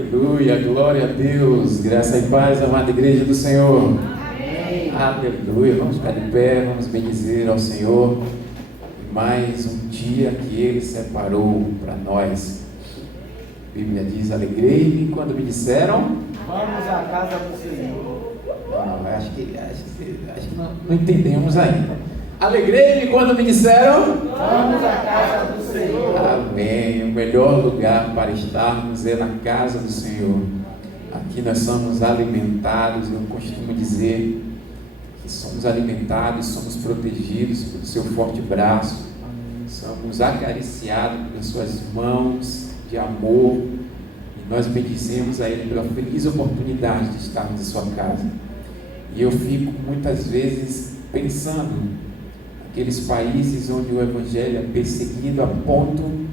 Aleluia, glória a Deus, graça e paz, amada igreja do Senhor. Amém. Aleluia, vamos ficar de pé, vamos bendizer ao Senhor. Mais um dia que Ele separou para nós. A Bíblia diz: alegrei-me quando me disseram: vamos à casa do Senhor. Não, acho que não entendemos ainda. Alegrei-me quando me disseram: vamos à casa do Senhor. Amém. O melhor lugar para estarmos é na casa do Senhor. Aqui nós somos alimentados. Eu costumo dizer que somos alimentados, somos protegidos pelo seu forte braço, somos acariciados pelas suas mãos de amor, e nós bendizemos a Ele pela feliz oportunidade de estarmos em sua casa. E eu fico muitas vezes pensando aqueles países onde o Evangelho é perseguido a ponto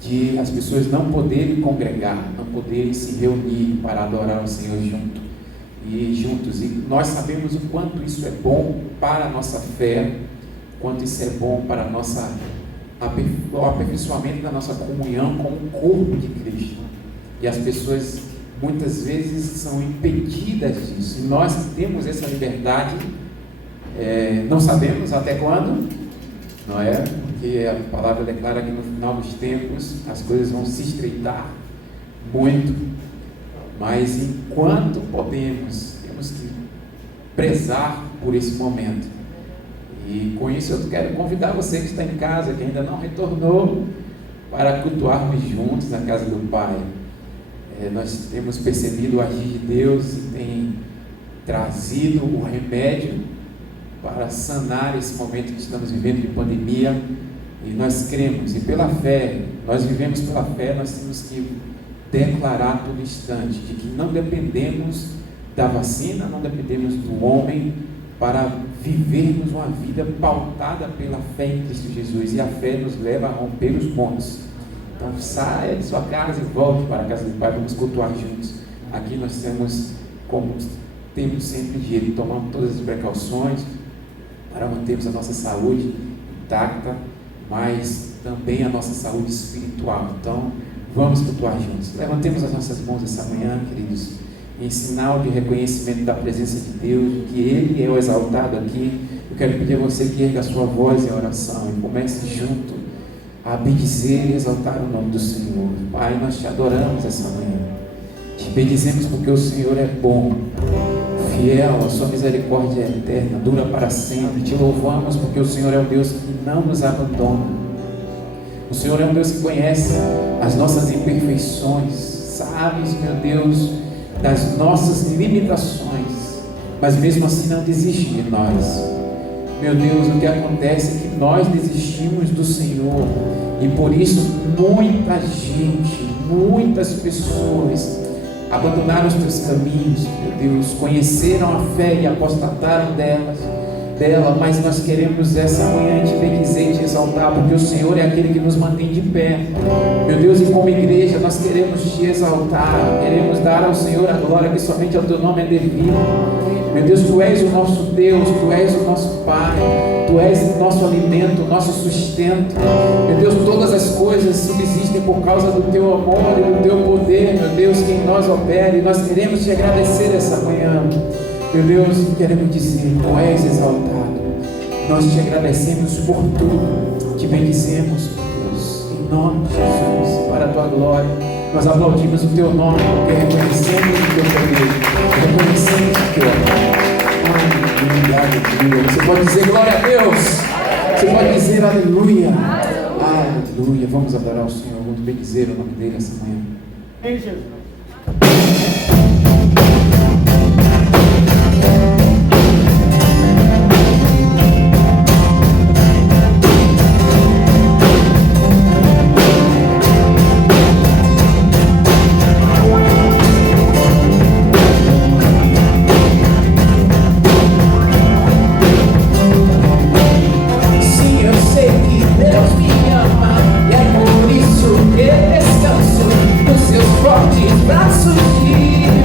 de as pessoas não poderem congregar, não poderem se reunir para adorar o Senhor juntos. E nós sabemos o quanto isso é bom para a nossa fé, o quanto isso é bom para o aperfeiçoamento da nossa comunhão com o corpo de Cristo. E as pessoas muitas vezes são impedidas disso. E nós temos essa liberdade. Não sabemos até quando, não é? Porque a palavra declara que no final dos tempos as coisas vão se estreitar muito, mas enquanto podemos, temos que prezar por esse momento. E com isso eu quero convidar você que está em casa, que ainda não retornou, para cultuarmos juntos na casa do Pai. Nós temos percebido o agir de Deus e tem trazido o remédio para sanar esse momento que estamos vivendo de pandemia. E nós cremos, e pela fé, nós vivemos pela fé, nós temos que declarar todo instante de que não dependemos da vacina, não dependemos do homem para vivermos uma vida pautada pela fé em Cristo Jesus. E a fé nos leva a romper os montes. Então saia de sua casa e volte para a casa do Pai, vamos cultuar juntos. Aqui nós temos, como temos sempre dito, tomamos todas as precauções para mantermos a nossa saúde intacta, mas também a nossa saúde espiritual. Então, vamos cultuar juntos. Levantemos as nossas mãos essa manhã, queridos, em sinal de reconhecimento da presença de Deus, de que Ele é o exaltado aqui. Eu quero pedir a você que erga a sua voz em oração e comece junto a bendizer e exaltar o nome do Senhor. Pai, nós te adoramos essa manhã. Te bendizemos porque o Senhor é bom, fiel, a sua misericórdia é eterna, dura para sempre. Te louvamos porque o Senhor é o Deus que não nos abandona. O Senhor é um Deus que conhece as nossas imperfeições, sabes, meu Deus, das nossas limitações, mas mesmo assim não desiste de nós. Meu Deus, o que acontece é que nós desistimos do Senhor, e por isso muita gente, muitas pessoas abandonaram os teus caminhos, meu Deus, conheceram a fé e apostataram dela, mas nós queremos essa manhã te bendizer e te exaltar, porque o Senhor é aquele que nos mantém de pé, meu Deus, e como igreja nós queremos te exaltar, queremos dar ao Senhor a glória que somente ao teu nome é devido. Meu Deus, Tu és o nosso Deus, Tu és o nosso Pai, Tu és o nosso alimento, o nosso sustento. Meu Deus, todas as coisas subsistem por causa do Teu amor e do Teu poder, meu Deus, que em nós opera, e nós queremos Te agradecer essa manhã. Meu Deus, queremos dizer, Tu és exaltado. Nós Te agradecemos por tudo, Te bendizemos, Deus, em nome de Jesus, para a Tua glória. Nós aplaudimos o Teu nome, porque reconhecemos o Teu poder, reconhecemos o Teu amor. Aleluia. Você pode dizer glória a Deus. Você pode dizer aleluia. Aleluia. Vamos adorar o Senhor, vamos bendizer o nome dEle essa manhã. Em Jesus. Braços de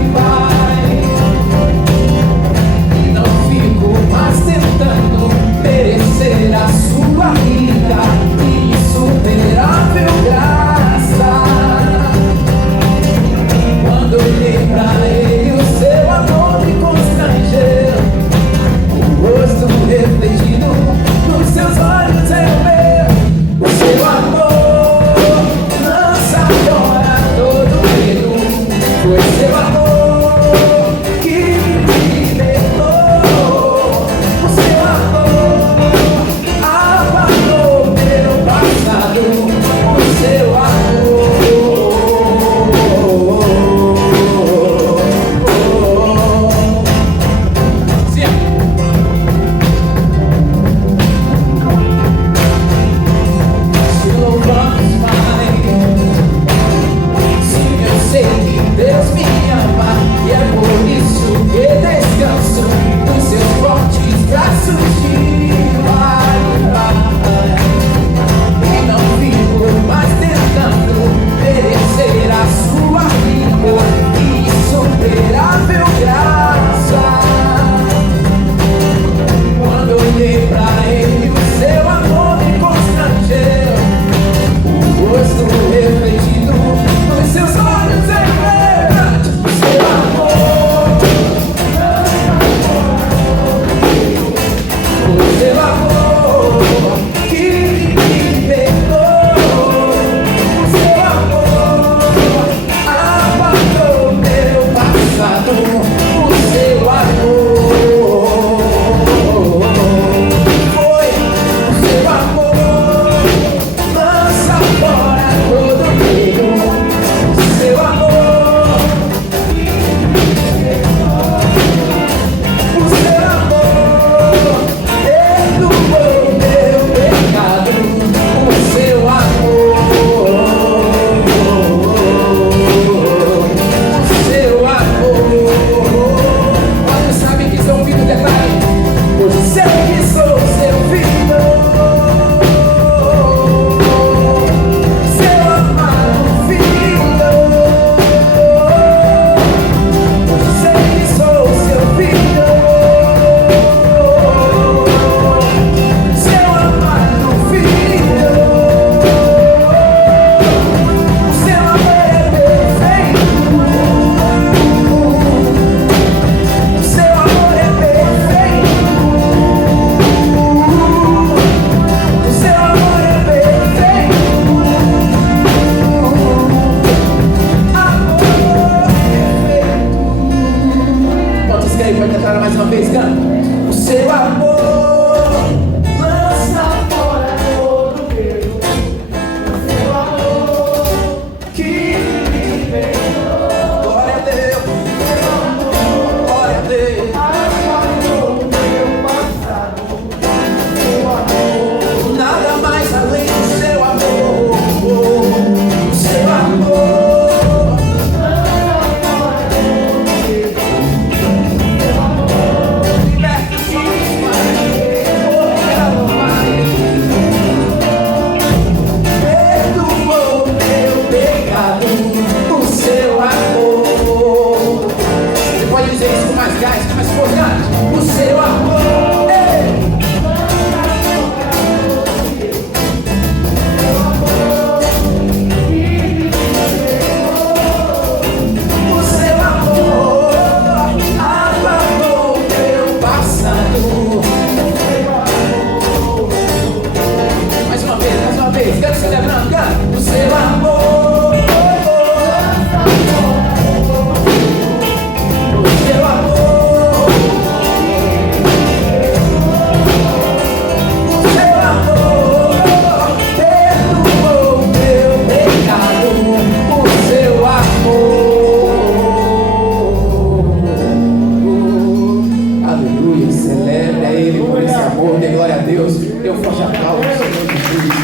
Senhor Jesus.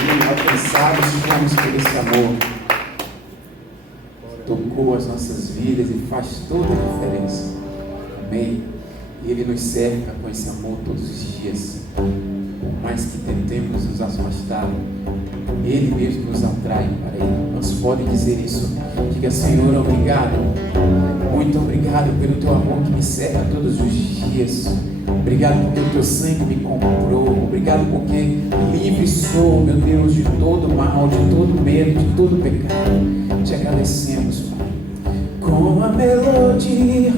E alcançados ficamos por esse amor. Tocou as nossas vidas e faz toda a diferença. Amém? E Ele nos cerca com esse amor todos os dias. Por mais que tentemos nos afastar, Ele mesmo nos atrai para Ele. Nós podemos dizer isso. Diga: Senhor, obrigado. Muito obrigado pelo Teu amor que me cerca todos os dias. Obrigado porque o Teu sangue me comprou. Obrigado porque livre sou, meu Deus, de todo mal, de todo medo, de todo pecado. Te agradecemos, Pai. Com a melodia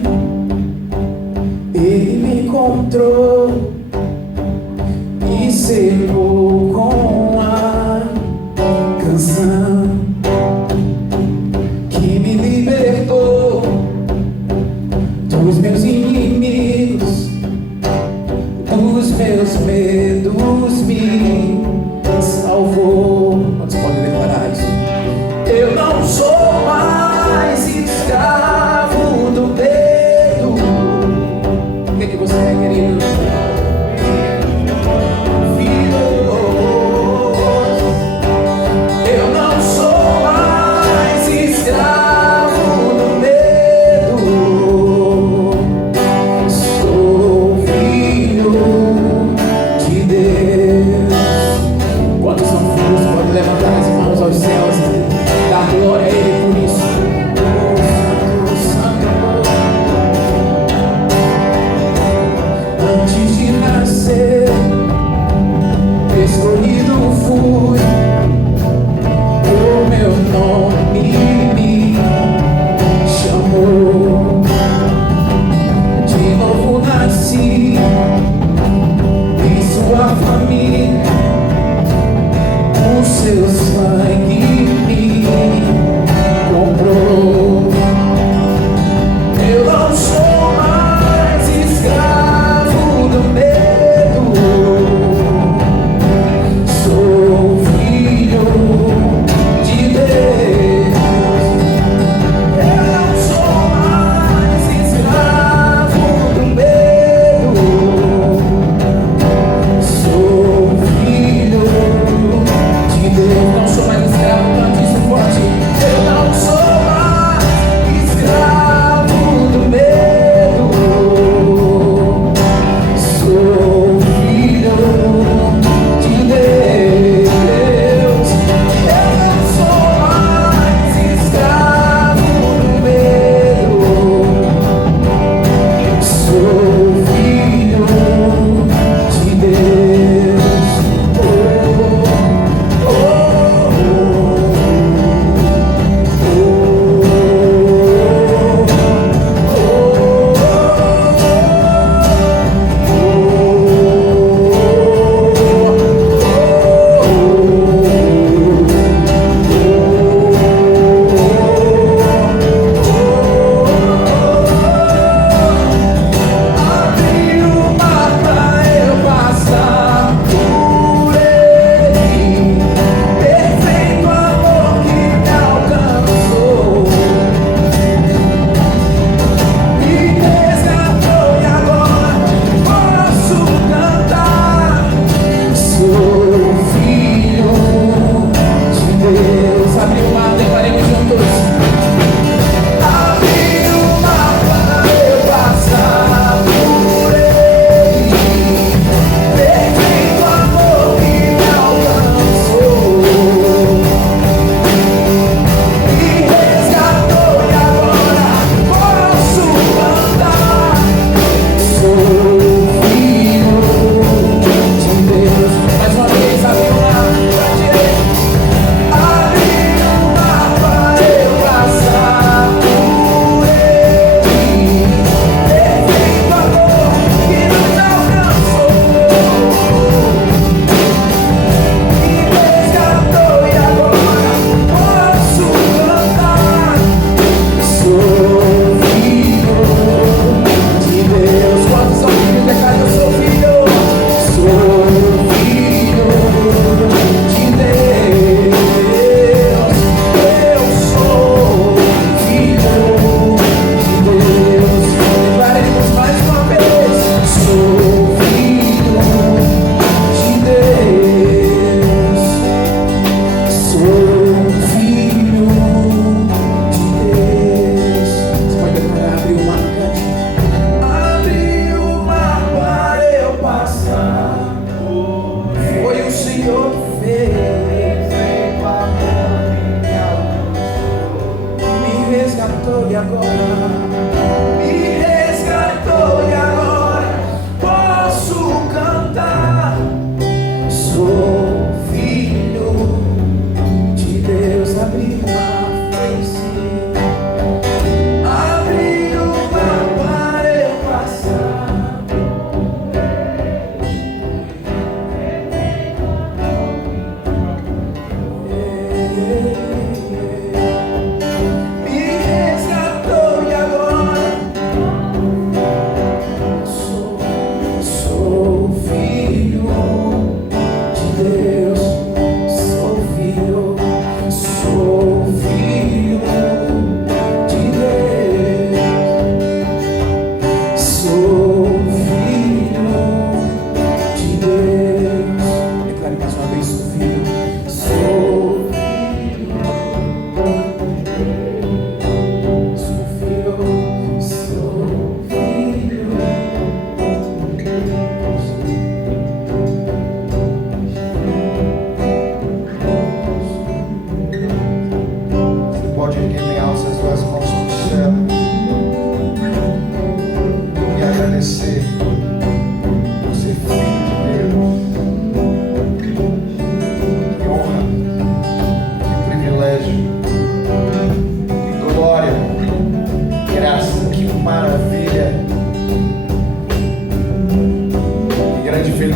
Ele me encontrou e selou com a canção que me libertou dos meus inimigos, dos meus medos, me salvou. Quantos podem declarar isso? Eu não sou mais escravo do medo. O que você é, querido?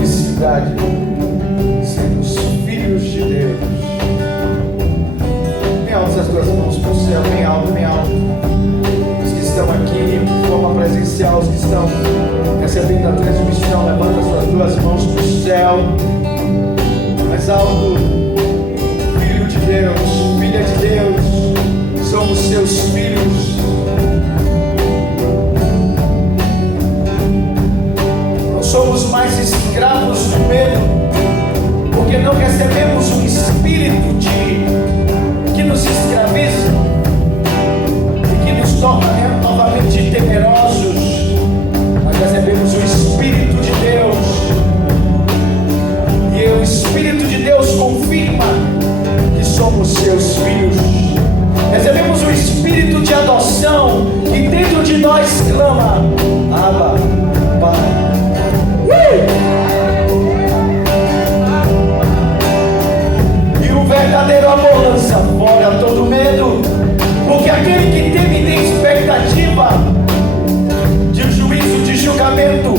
felicidade sermos filhos de Deus. Bem alto as duas mãos para o céu, bem alto, bem alto. Os que estão aqui de forma presencial, os que estão recebendo a transmissão, levanta as suas duas mãos para o céu. Mais alto. Filho de Deus, filha de Deus, somos seus filhos. Não somos mais escravos do medo, porque não recebemos um espírito que nos escraviza e que nos torna novamente temerosos. Nós recebemos o Espírito de Deus, e o Espírito de Deus confirma que somos seus filhos. Recebemos o Espírito de adoção, que dentro de nós clama: Abba, Pai. E o verdadeiro amor lança fora todo medo, porque aquele que teme tem expectativa de juízo, de julgamento,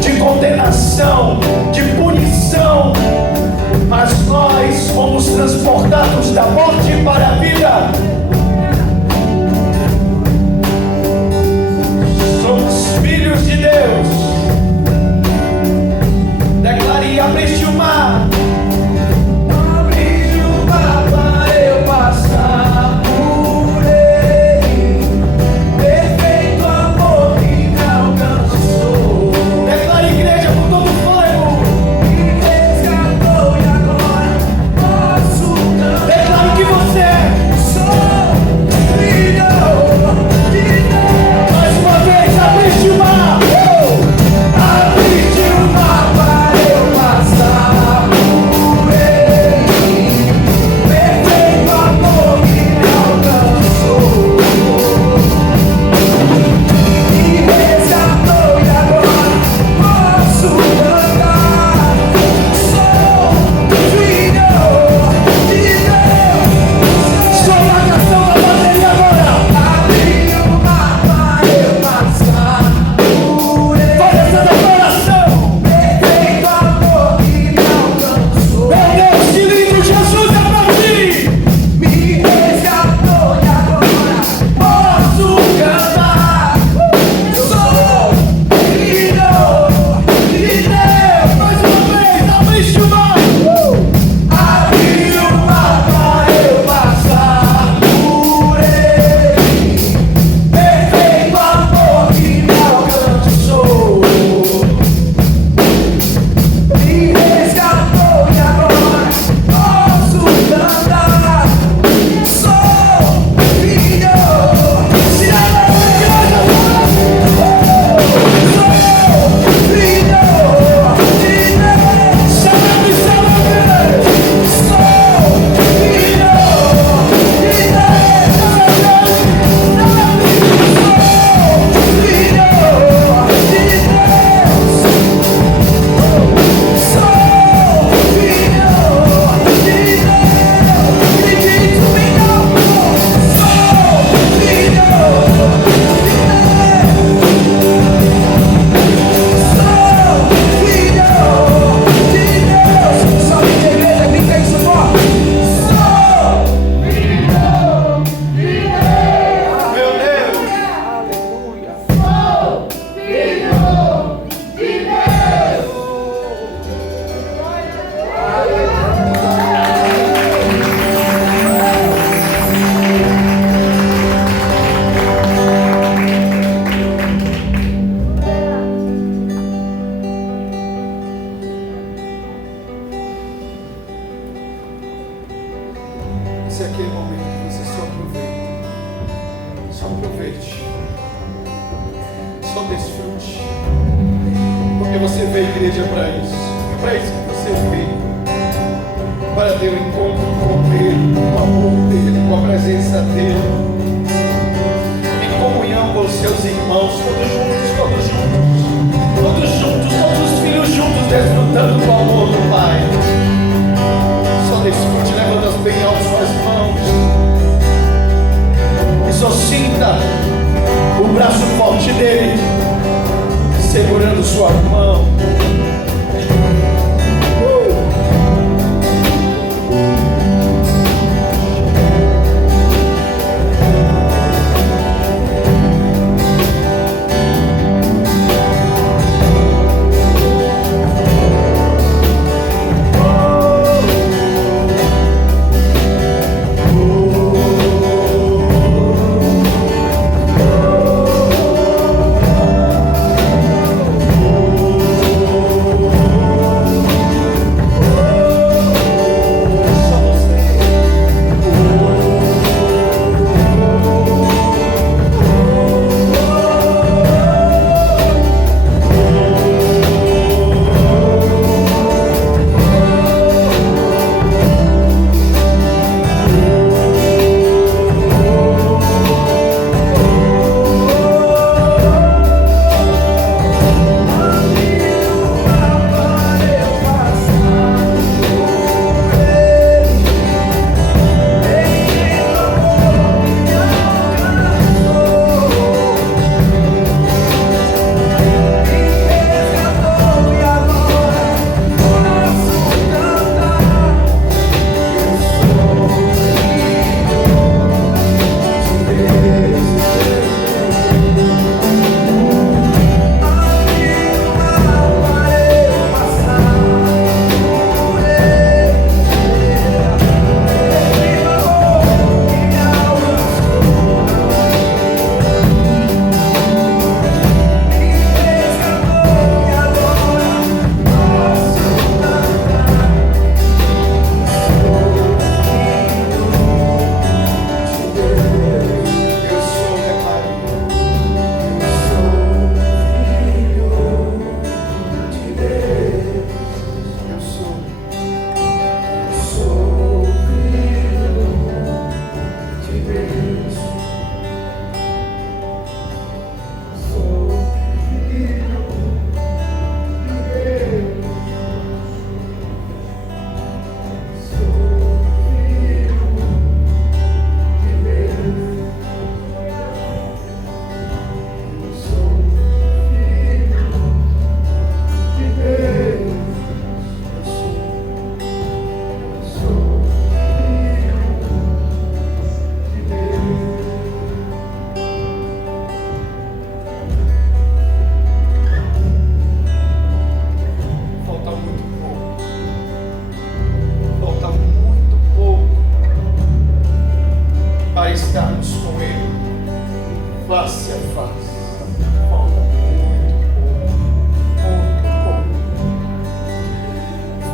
de condenação, de punição. Mas nós fomos transportados da morte para a vida. Somos filhos de Deus. Declare: abriste o mar. Abriste o mar para eu passar por ele. Perfeito amor que me alcançou. Declare, igreja, com todo o fogo. Me resgatou e agora posso cantar. Declare que você sou filho de Deus. Mais uma vez, abriste o mar. Abriste o mar para eu passar por ele. Perfeito amor que me alcançou. Me resgatou e agora posso cantar. Sou filho de Deus. Sou a canção da bateria agora. Abri o mar para eu passar por ele. Faz essa declaração. Perfeito amor que me alcançou. Meu Deus, que lindo! Jesus é pra mim. Me resgatou e agora posso cantar. Eu sou filho de Deus. Mais uma vez, abriste o mar. Abri o mar para eu passar por ele. Perfeito amor que me alcançou. Me resgatou e agora posso cantar. Sou filho. Se ela de nós agora. Sou filho de Deus. Celebre, celebre. Sou filho de Deus. Esse é aquele momento que você só aproveita. Só aproveite. Só desfrute. Porque você veio, igreja, para isso. É para isso que você veio. Para ter um encontro com Ele, com o amor dEle, com a presença dEle. Em comunhão com os seus irmãos, todos juntos, todos juntos. Todos juntos, todos os filhos juntos, desfrutando do amor do Pai. Só desfrute, levanta bem alto suas mãos. E só sinta o braço forte dele segurando sua mão.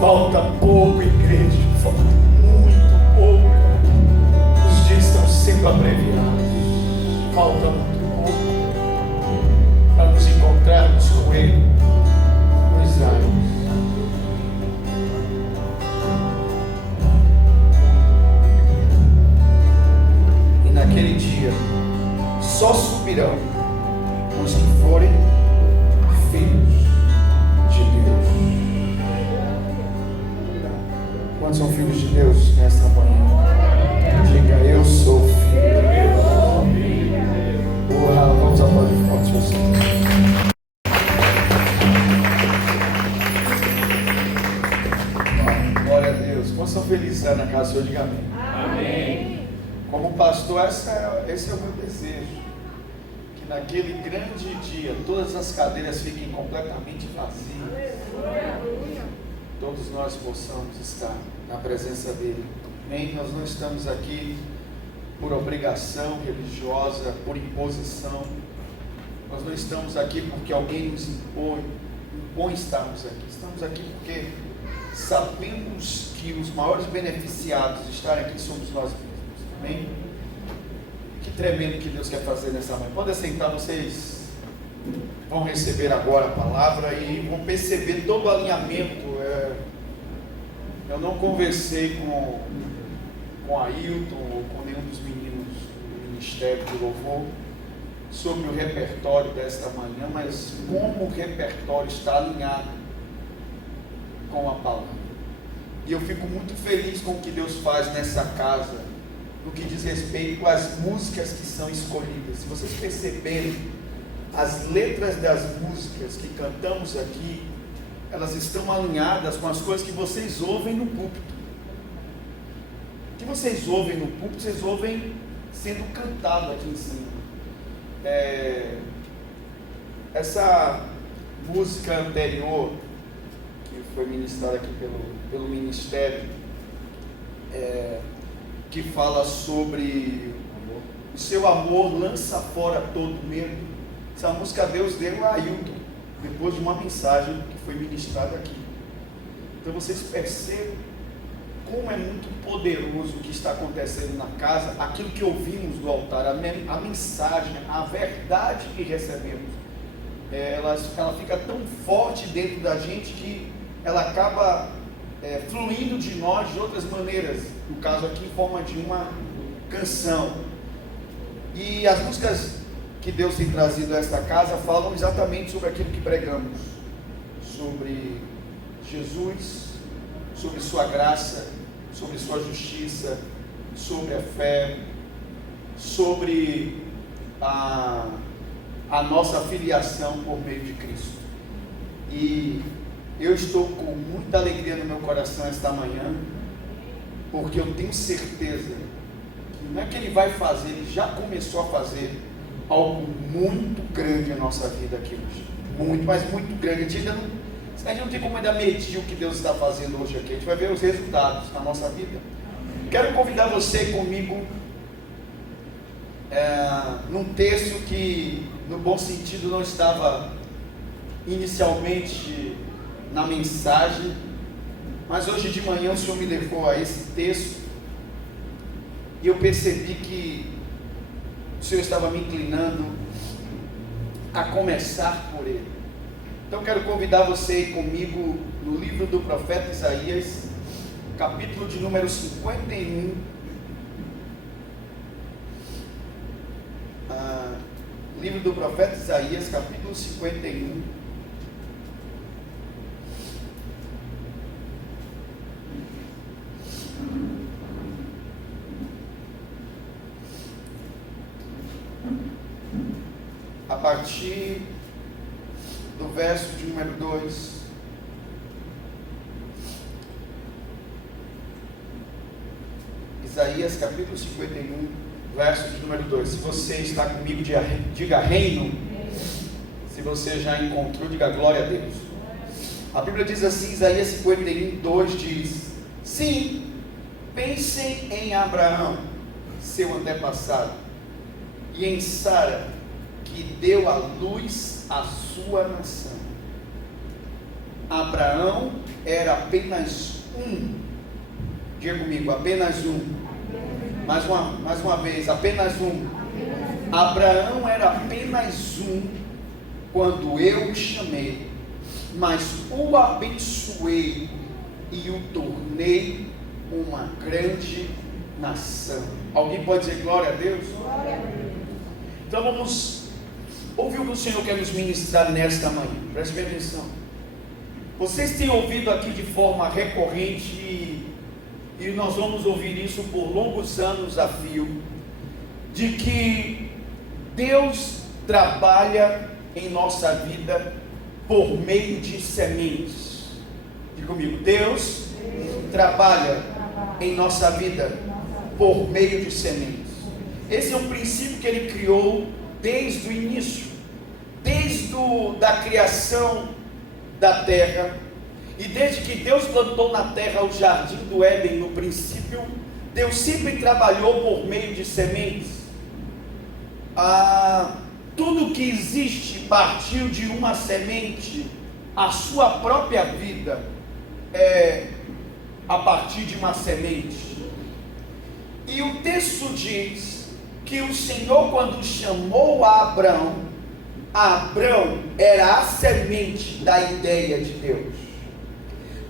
Falta pouco, igreja, falta muito pouco. Os dias estão sendo abreviados. Falta muito pouco para nos encontrarmos com Ele nos ares. E naquele dia só subirão os que forem filhos de Deus. Quantos são filhos de Deus nesta manhã? Diga, eu sou filho de Deus. Vamos aplaudir forte você. Glória a Deus. Quantos são felizes na casa do Senhor? Diga amém. Amém. Como pastor, esse é o meu desejo. Que naquele grande dia todas as cadeiras fiquem completamente vazias. Todos nós possamos estar na presença dele. Amém? Nós não estamos aqui por obrigação religiosa, por imposição. Nós não estamos aqui porque alguém nos impõe estarmos aqui. Estamos aqui porque sabemos que os maiores beneficiados de estar aqui somos nós mesmos. Amém? Que tremendo que Deus quer fazer nessa manhã. Podem sentar, vocês vão receber agora a palavra e vão perceber todo o alinhamento. Eu não conversei com Ailton ou com nenhum dos meninos do Ministério do Louvor sobre o repertório desta manhã, mas como o repertório está alinhado com a palavra. E eu fico muito feliz com o que Deus faz nessa casa, no que diz respeito às músicas que são escolhidas. Se vocês perceberem, as letras das músicas que cantamos aqui, elas estão alinhadas com as coisas que vocês ouvem no púlpito. O que vocês ouvem no púlpito, vocês ouvem sendo cantado aqui em cima. Essa música anterior, que foi ministrada aqui pelo ministério, que fala sobre o seu amor lança fora todo medo. Essa música Deus deu a Ailton, depois de uma mensagem que foi ministrada aqui. Então vocês percebem como é muito poderoso o que está acontecendo na casa, aquilo que ouvimos do altar, a mensagem, a verdade que recebemos, ela fica tão forte dentro da gente que ela acaba fluindo de nós de outras maneiras, no caso aqui em forma de uma canção. E as músicas que Deus tem trazido a esta casa falam exatamente sobre aquilo que pregamos, sobre Jesus, sobre sua graça, sobre sua justiça, sobre a fé, sobre a nossa filiação por meio de Cristo. E eu estou com muita alegria no meu coração esta manhã, porque eu tenho certeza que não é que Ele vai fazer, Ele já começou a fazer algo muito grande na nossa vida aqui hoje. Muito, mas muito grande. A gente não tem como ainda medir o que Deus está fazendo hoje aqui. A gente vai ver os resultados na nossa vida. Quero convidar você comigo num texto que, no bom sentido, não estava inicialmente na mensagem, mas hoje de manhã o Senhor me levou a esse texto e eu percebi que o Senhor estava me inclinando a começar por ele. Então quero convidar você a ir comigo no livro do profeta Isaías, capítulo de número 51. Livro do profeta Isaías, capítulo 51. A partir do verso de número 2. Isaías capítulo 51, verso de número 2. Se você está comigo, diga reino. Se você já encontrou, diga glória a Deus. A Bíblia diz assim, Isaías 51, 2 diz: sim, pensem em Abraão, seu antepassado, e em Sara, que deu à luz a sua nação. Abraão era apenas um. Diga comigo, apenas um. Mais uma vez, apenas um. Abraão era apenas um quando eu o chamei, mas o abençoei e o tornei uma grande nação. Alguém pode dizer glória a Deus? Glória a Deus. Então vamos ouvir o que o Senhor quer nos ministrar nesta manhã. Preste bem atenção. Vocês têm ouvido aqui de forma recorrente, e nós vamos ouvir isso por longos anos a fio, de que Deus trabalha em nossa vida por meio de sementes. Diga comigo, Deus trabalha em nossa vida por meio de sementes. Esse é um princípio que Ele criou desde o início, desde da criação da terra, e desde que Deus plantou na terra o jardim do Éden no princípio, Deus sempre trabalhou por meio de sementes. Tudo que existe partiu de uma semente. A sua própria vida é a partir de uma semente. E o texto diz que o Senhor, quando chamou Abraão era a semente da ideia de Deus.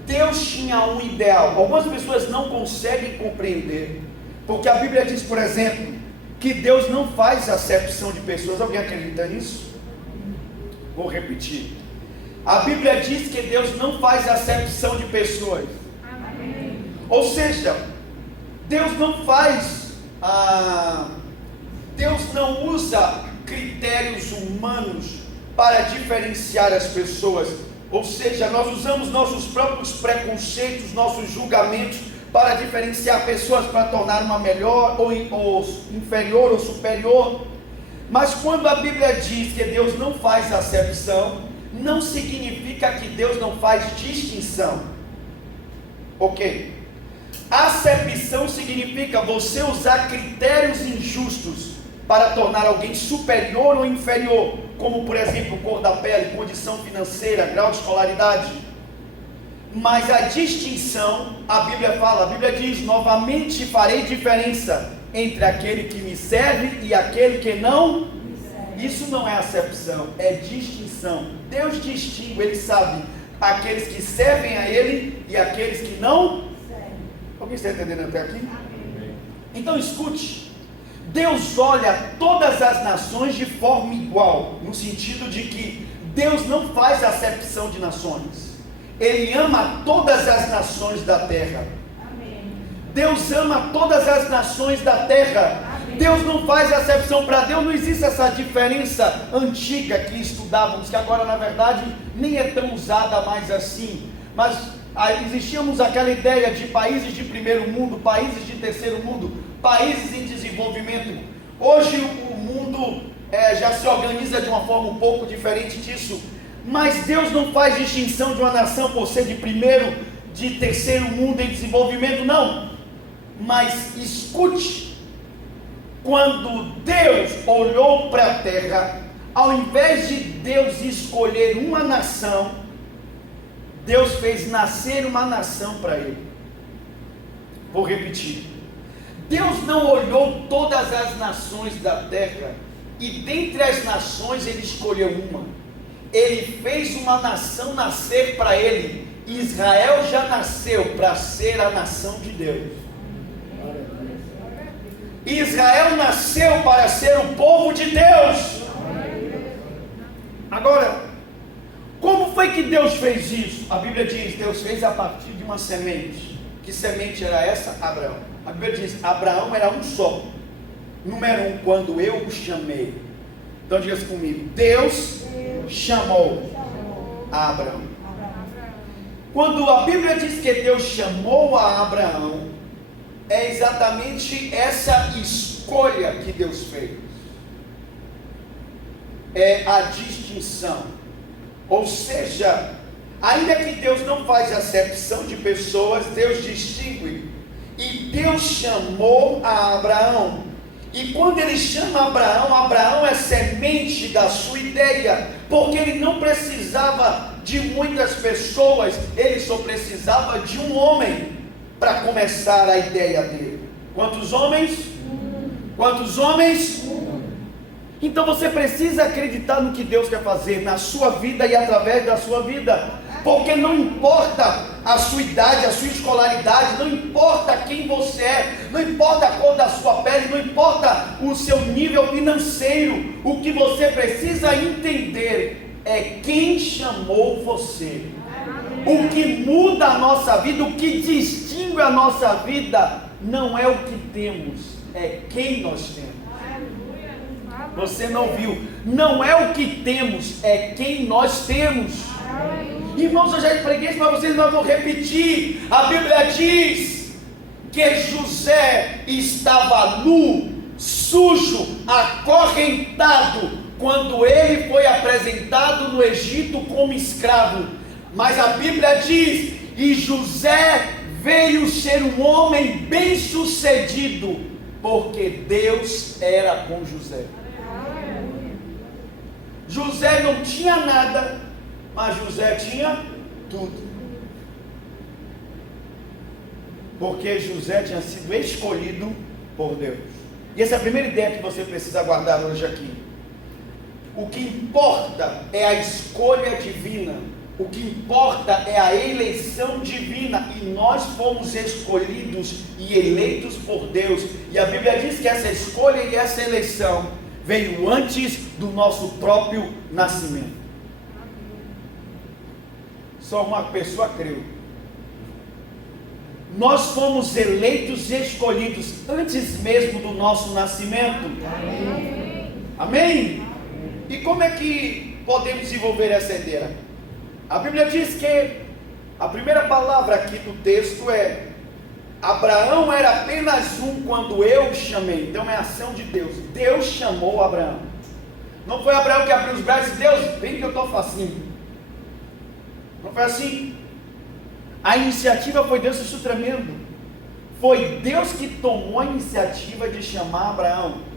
Deus tinha um ideal. Algumas pessoas não conseguem compreender, porque a Bíblia diz, por exemplo, que Deus não faz acepção de pessoas. Alguém acredita nisso? Vou repetir. A Bíblia diz que Deus não faz acepção de pessoas. Amém. Ou seja, Deus não faz, Deus não usa critérios humanos para diferenciar as pessoas. Ou seja, nós usamos nossos próprios preconceitos, nossos julgamentos para diferenciar pessoas, para tornar uma melhor ou inferior ou superior. Mas quando a Bíblia diz que Deus não faz acepção, não significa que Deus não faz distinção. Ok? Acepção significa você usar critérios injustos para tornar alguém superior ou inferior, como por exemplo, cor da pele, condição financeira, grau de escolaridade. Mas a distinção, a Bíblia diz, novamente farei diferença entre aquele que me serve e aquele que não. Isso não é acepção, é distinção. Deus distingue, Ele sabe aqueles que servem a Ele e aqueles que não. Alguém está entendendo até aqui? Então escute, Deus olha todas as nações de forma igual, no sentido de que Deus não faz acepção de nações. Ele ama todas as nações da terra. Deus ama todas as nações da terra. Deus não faz acepção. Para Deus não existe essa diferença antiga que estudávamos, que agora na verdade nem é tão usada mais assim. Mas existíamos aquela ideia de países de primeiro mundo, países de terceiro mundo, países em desenvolvimento. Hoje o mundo já se organiza de uma forma um pouco diferente disso. Mas Deus não faz distinção de uma nação por ser de primeiro, de terceiro mundo em desenvolvimento, não. Mas escute, quando Deus olhou para a terra, ao invés de Deus escolher uma nação, Deus fez nascer uma nação para ele. Vou repetir. Deus não olhou todas as nações da terra e dentre as nações ele escolheu uma. Ele fez uma nação nascer para ele. Israel já nasceu para ser a nação de Deus. Israel nasceu para ser o povo de Deus. Agora, como foi que Deus fez isso? A Bíblia diz, Deus fez a partir de uma semente. Que semente era essa? Abraão. A Bíblia diz, Abraão era um só. Número 1, quando eu o chamei. Então diga assim comigo, Deus chamou a Abraão. Quando a Bíblia diz que Deus chamou a Abraão, é exatamente essa escolha que Deus fez. É a distinção. Ou seja, ainda que Deus não faz acepção de pessoas, Deus distingue. E Deus chamou a Abraão. E quando ele chama Abraão, Abraão é semente da sua ideia, porque ele não precisava de muitas pessoas, ele só precisava de um homem para começar a ideia dele. Quantos homens? Quantos homens? Então você precisa acreditar no que Deus quer fazer na sua vida e através da sua vida, porque não importa a sua idade, a sua escolaridade, não importa quem você é, não importa a cor da sua pele, não importa o seu nível financeiro, o que você precisa entender é quem chamou você. O que muda a nossa vida, o que distingue a nossa vida, não é o que temos, é quem nós temos. Você não viu, não é o que temos, é quem nós temos. Irmãos, eu já preguei isso para vocês, mas vou repetir. A Bíblia diz que José estava nu, sujo, acorrentado, quando ele foi apresentado no Egito como escravo. Mas a Bíblia diz, e José veio ser um homem bem sucedido, porque Deus era com José. José não tinha nada, mas José tinha tudo. Porque José tinha sido escolhido por Deus. E essa é a primeira ideia que você precisa guardar hoje aqui. O que importa é a escolha divina. O que importa é a eleição divina. E nós fomos escolhidos e eleitos por Deus. E a Bíblia diz que essa escolha e essa eleição veio antes do nosso próprio nascimento. Só uma pessoa creu. Nós fomos eleitos e escolhidos antes mesmo do nosso nascimento. Amém? Amém? E como é que podemos desenvolver essa ideia? A Bíblia diz que a primeira palavra aqui do texto é: Abraão era apenas um quando eu chamei. Então é a ação de Deus. Deus chamou Abraão. Não foi Abraão que abriu os braços e Deus, vem que eu estou facinho. Não foi assim. A iniciativa foi Deus, isso é tremendo. Foi Deus que tomou a iniciativa de chamar Abraão.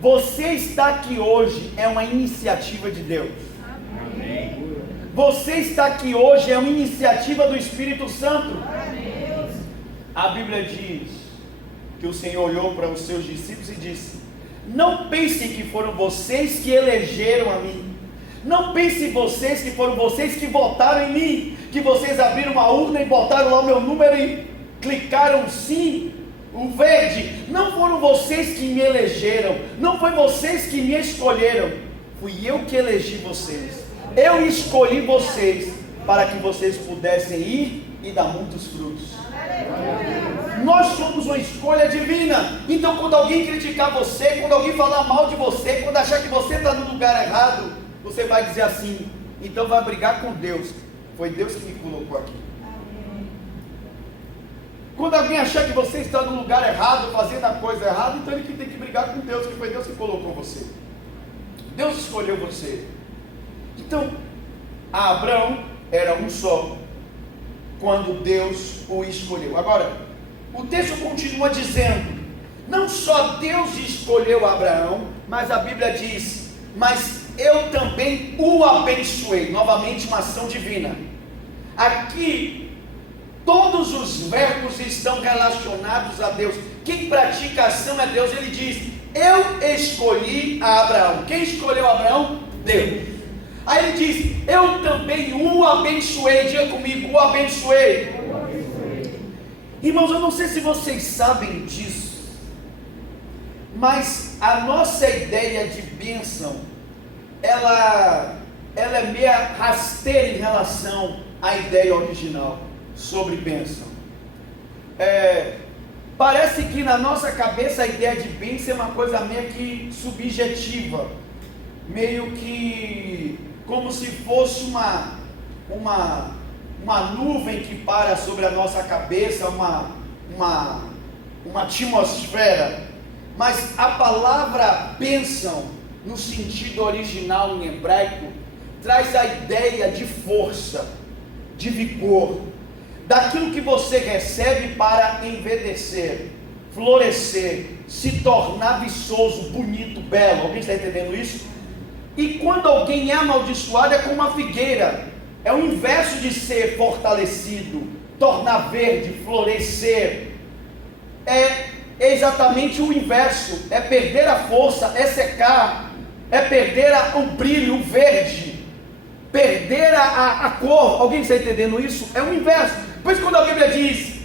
Você está aqui hoje é uma iniciativa de Deus. Amém. Você está aqui hoje é uma iniciativa do Espírito Santo. A Bíblia diz que o Senhor olhou para os seus discípulos e disse: não pensem que foram vocês que elegeram a mim. Não pensem vocês que foram vocês que votaram em mim, que vocês abriram uma urna e botaram lá o meu número e clicaram sim, o verde. Não foram vocês que me elegeram, não foi vocês que me escolheram, fui eu que elegi vocês. Eu escolhi vocês para que vocês pudessem ir e dar muitos frutos. Nós somos uma escolha divina. Então quando alguém criticar você, quando alguém falar mal de você, quando achar que você está no lugar errado, você vai dizer assim: então vai brigar com Deus, foi Deus que me colocou aqui. Quando alguém achar que você está no lugar errado, fazendo a coisa errada, então ele tem que brigar com Deus, que foi Deus que colocou você. Deus escolheu você. Então Abraão era um só quando Deus o escolheu. Agora, o texto continua dizendo: não só Deus escolheu Abraão, mas a Bíblia diz: mas eu também o abençoei. Novamente uma ação divina. Aqui todos os verbos estão relacionados a Deus. Quem pratica a ação é Deus. Ele diz: eu escolhi a Abraão. Quem escolheu Abraão? Deus. Aí ele diz: eu também o abençoei. Diga comigo: o abençoei. Irmãos, eu não sei se vocês sabem disso, mas a nossa ideia de bênção, ela é meio rasteira em relação à ideia original sobre bênção. Parece que na nossa cabeça a ideia de bênção é uma coisa meio que subjetiva, meio que como se fosse uma nuvem que para sobre a nossa cabeça, uma atmosfera. Mas a palavra bênção, no sentido original em hebraico, traz a ideia de força, de vigor, daquilo que você recebe para envelhecer, florescer, se tornar viçoso, bonito, belo. Alguém está entendendo isso? E quando alguém é amaldiçoado, é como uma figueira. é o inverso de ser fortalecido, tornar verde, florescer. É exatamente o inverso, é perder a força, é secar, é perder o brilho, o verde, perder a cor. Alguém está entendendo isso? É o inverso. Pois quando a Bíblia diz: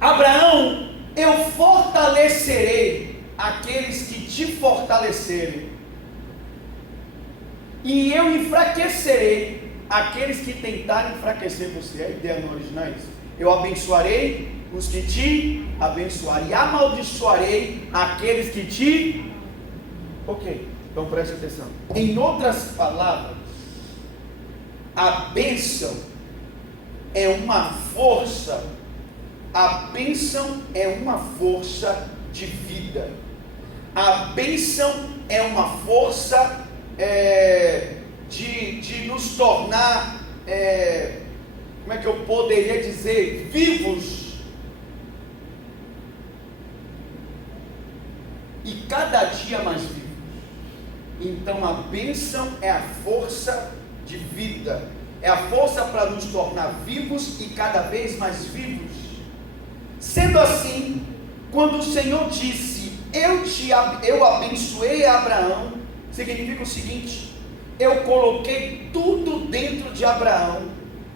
Abraão, eu fortalecerei aqueles que te fortalecerem, e eu enfraquecerei aqueles que tentarem enfraquecer você. A ideia no original é isso. Eu abençoarei os que te abençoarem, e amaldiçoarei aqueles que te... Ok, então preste atenção. Em outras palavras, a bênção é uma força, a bênção é uma força de vida, a bênção é uma força de nos tornar, como é que eu poderia dizer, vivos, e cada dia mais vivos. Então a bênção é a força de vida, é a força para nos tornar vivos e cada vez mais vivos. Sendo assim, quando o Senhor disse: eu abençoei Abraão, significa o seguinte: eu coloquei tudo dentro de Abraão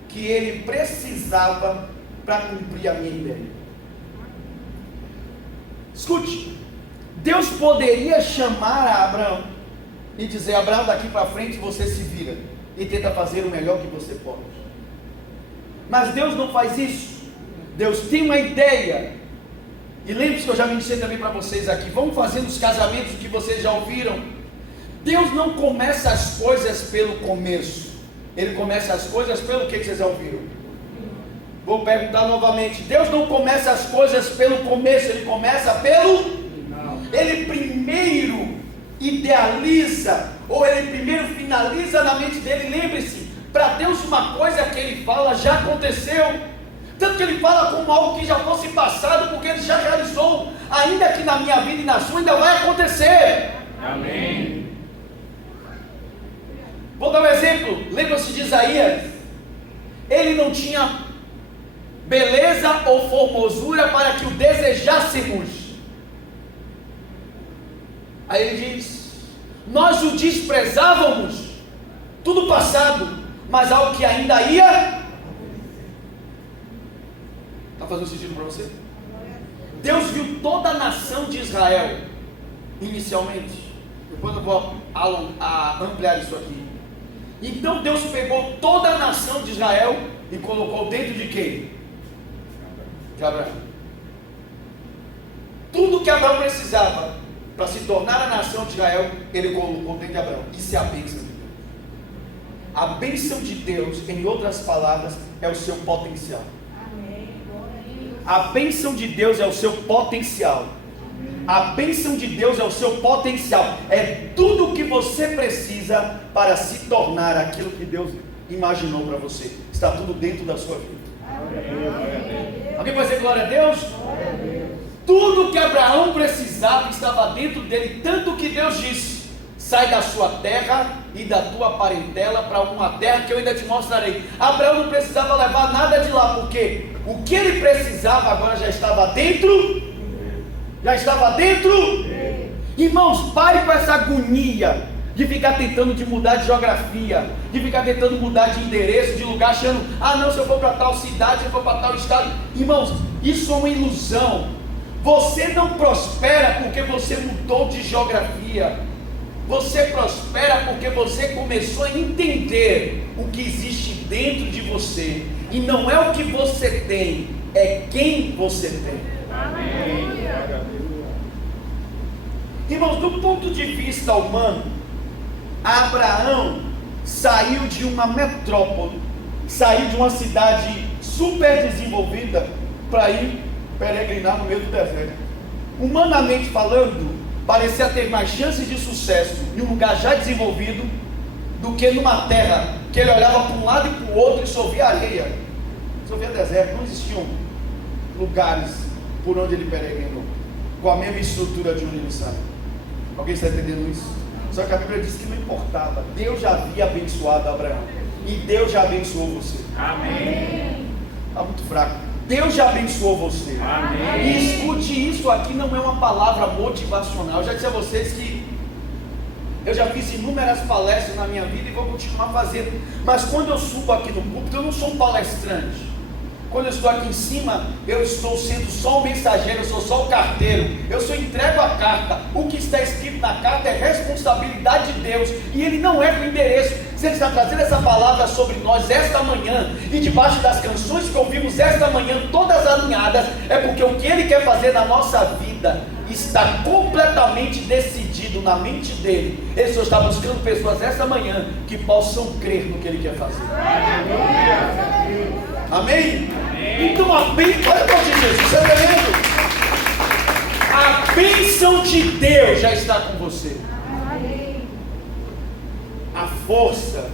que ele precisava para cumprir a minha ideia. Escute, Deus poderia chamar a Abraão e dizer: Abraão, daqui para frente você se vira e tenta fazer o melhor que você pode. Mas Deus não faz isso. Deus tem uma ideia. E lembre-se que eu já me ensinei também para vocês aqui. Vamos fazer nos casamentos o que vocês já ouviram. Deus não começa as coisas pelo começo. Ele começa as coisas pelo que vocês já ouviram. Vou perguntar novamente. Deus não começa as coisas pelo começo. Ele começa pelo... Ele primeiro idealiza, ou ele primeiro finaliza na mente dele. Lembre-se, para Deus uma coisa que ele fala já aconteceu, tanto que ele fala como algo que já fosse passado, porque ele já realizou, ainda que na minha vida e na sua ainda vai acontecer. Amém. Vou dar um exemplo. Lembra-se de Isaías? Ele não tinha beleza ou formosura para que o desejássemos. Aí ele diz: nós o desprezávamos, tudo passado, mas algo que ainda ia. Está fazendo sentido para você? Deus viu toda a nação de Israel inicialmente. Depois eu vou ampliar isso aqui. Então Deus pegou toda a nação de Israel e colocou dentro de quem? De Abraão. Tudo que Abraão precisava para se tornar a nação de Israel, ele colocou dentro de Abraão. Isso é a bênção de Deus. A bênção de Deus, em outras palavras, é o seu potencial. A bênção de Deus é o seu potencial. A bênção de Deus é o seu potencial. É tudo o que você precisa para se tornar aquilo que Deus imaginou para você. Está tudo dentro da sua vida. Alguém pode dizer glória a Deus? Glória a Deus. Tudo que Abraão precisava estava dentro dele, tanto que Deus disse: sai da sua terra e da tua parentela para uma terra que eu ainda te mostrarei. Abraão não precisava levar nada de lá, porque o que ele precisava agora já estava dentro. Já estava dentro. Irmãos, pare com essa agonia de ficar tentando de mudar de geografia, de ficar tentando mudar de endereço, de lugar, achando: ah não, se eu for para tal cidade, se eu for para tal estado. Irmãos, isso é uma ilusão. Você não prospera porque você mudou de geografia. Você prospera porque você começou a entender o que existe dentro de você. E não é o que você tem, é quem você tem. Amém. Irmãos, do ponto de vista humano, Abraão saiu de uma metrópole, saiu de uma cidade super desenvolvida para ir peregrinar no meio do deserto. Humanamente falando, parecia ter mais chances de sucesso em um lugar já desenvolvido do que numa terra que ele olhava para um lado e para o outro e só via areia, só via deserto. Não existiam lugares por onde ele peregrinou com a mesma estrutura de onde ele saiu. Alguém está entendendo isso? Só que a Bíblia diz que não importava, Deus já havia abençoado Abraão. e Deus já abençoou você. Amém. Está muito fraco. Deus já abençoou você. Amém. E escute, isso aqui não é uma palavra motivacional. Eu já disse a vocês que eu já fiz inúmeras palestras na minha vida e vou continuar fazendo. Mas quando eu subo aqui no púlpito, eu não sou um palestrante. Quando eu estou aqui em cima, eu estou sendo só o mensageiro, eu sou só o carteiro. Eu só entrego a carta. O que está escrito na carta é responsabilidade de Deus. E Ele não é o endereço. Se Ele está trazendo essa palavra sobre nós esta manhã, e debaixo das canções que ouvimos esta manhã, todas alinhadas, é porque o que Ele quer fazer na nossa vida está completamente decidido na mente dEle. Ele só está buscando pessoas esta manhã que possam crer no que Ele quer fazer. Amém? Então a bênção, olha para Jesus, você está vendo? A bênção de Deus já está com você. A força,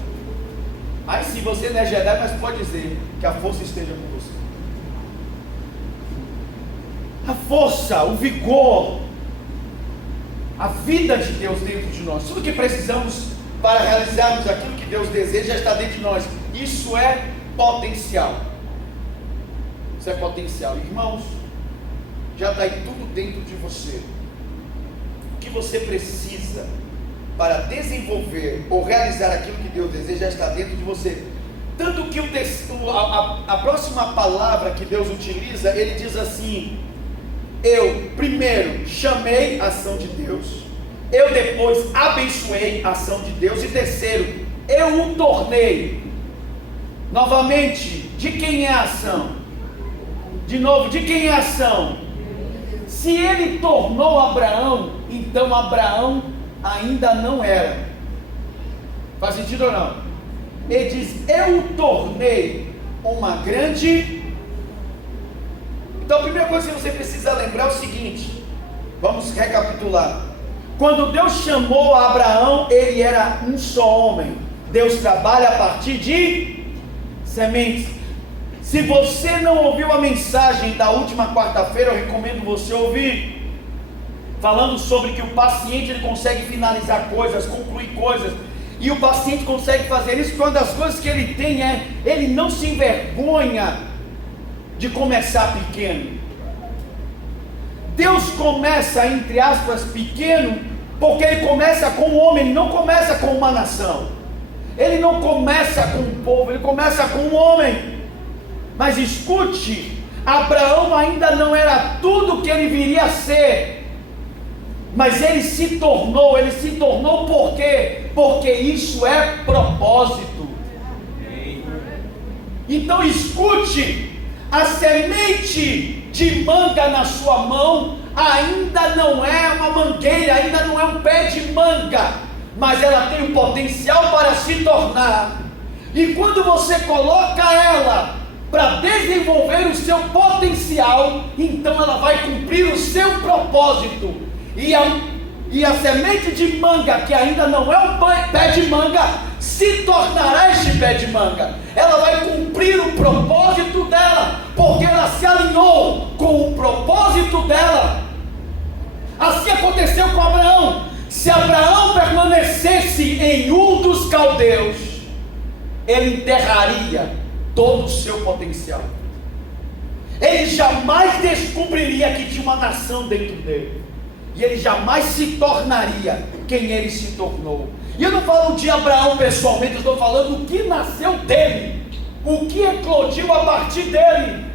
aí se você não é Jedi, mas pode dizer que a força esteja com você. A força, o vigor, a vida de Deus dentro de nós, tudo que precisamos para realizarmos aquilo que Deus deseja já está dentro de nós. Isso é potencial. Isso é potencial, irmãos. Já está aí tudo dentro de você. O que você precisa para desenvolver ou realizar aquilo que Deus deseja já está dentro de você. Tanto que a próxima palavra que Deus utiliza, Ele diz assim: eu primeiro chamei a ação de Deus, eu depois abençoei a ação de Deus, e terceiro, eu o tornei. Novamente, de quem é a ação? De novo, de quem é a ação? Se Ele tornou Abraão, então Abraão ainda não era. Faz sentido ou não? Ele diz: eu o tornei uma grande. Então a primeira coisa que você precisa lembrar é o seguinte, vamos recapitular. Quando Deus chamou Abraão, ele era um só homem. Deus trabalha a partir de sementes. Se você não ouviu a mensagem da última quarta-feira, eu recomendo você ouvir, falando sobre que o paciente ele consegue finalizar coisas, concluir coisas, e o paciente consegue fazer isso porque uma das coisas que ele tem é, ele não se envergonha de começar pequeno. Deus começa, entre aspas, pequeno, porque Ele começa com um homem, Ele não começa com uma nação, Ele não começa com um povo, Ele começa com um homem. Mas escute, Abraão ainda não era tudo o que ele viria a ser, mas ele se tornou por quê? Porque isso é propósito. Então escute, a semente de manga na sua mão ainda não é uma mangueira, ainda não é um pé de manga, mas ela tem o potencial para se tornar. E quando você coloca ela para desenvolver o seu potencial, então ela vai cumprir o seu propósito. E a semente de manga, que ainda não é um pé de manga, se tornará este pé de manga. Ela vai cumprir o propósito dela, porque ela se alinhou com o propósito dela. Assim aconteceu com Abraão. Se Abraão permanecesse em Ur dos Caldeus, ele enterraria todo o seu potencial. Ele jamais descobriria que tinha uma nação dentro dele, e ele jamais se tornaria quem ele se tornou. E eu não falo de Abraão pessoalmente, eu estou falando do que nasceu dele, o que eclodiu a partir dele.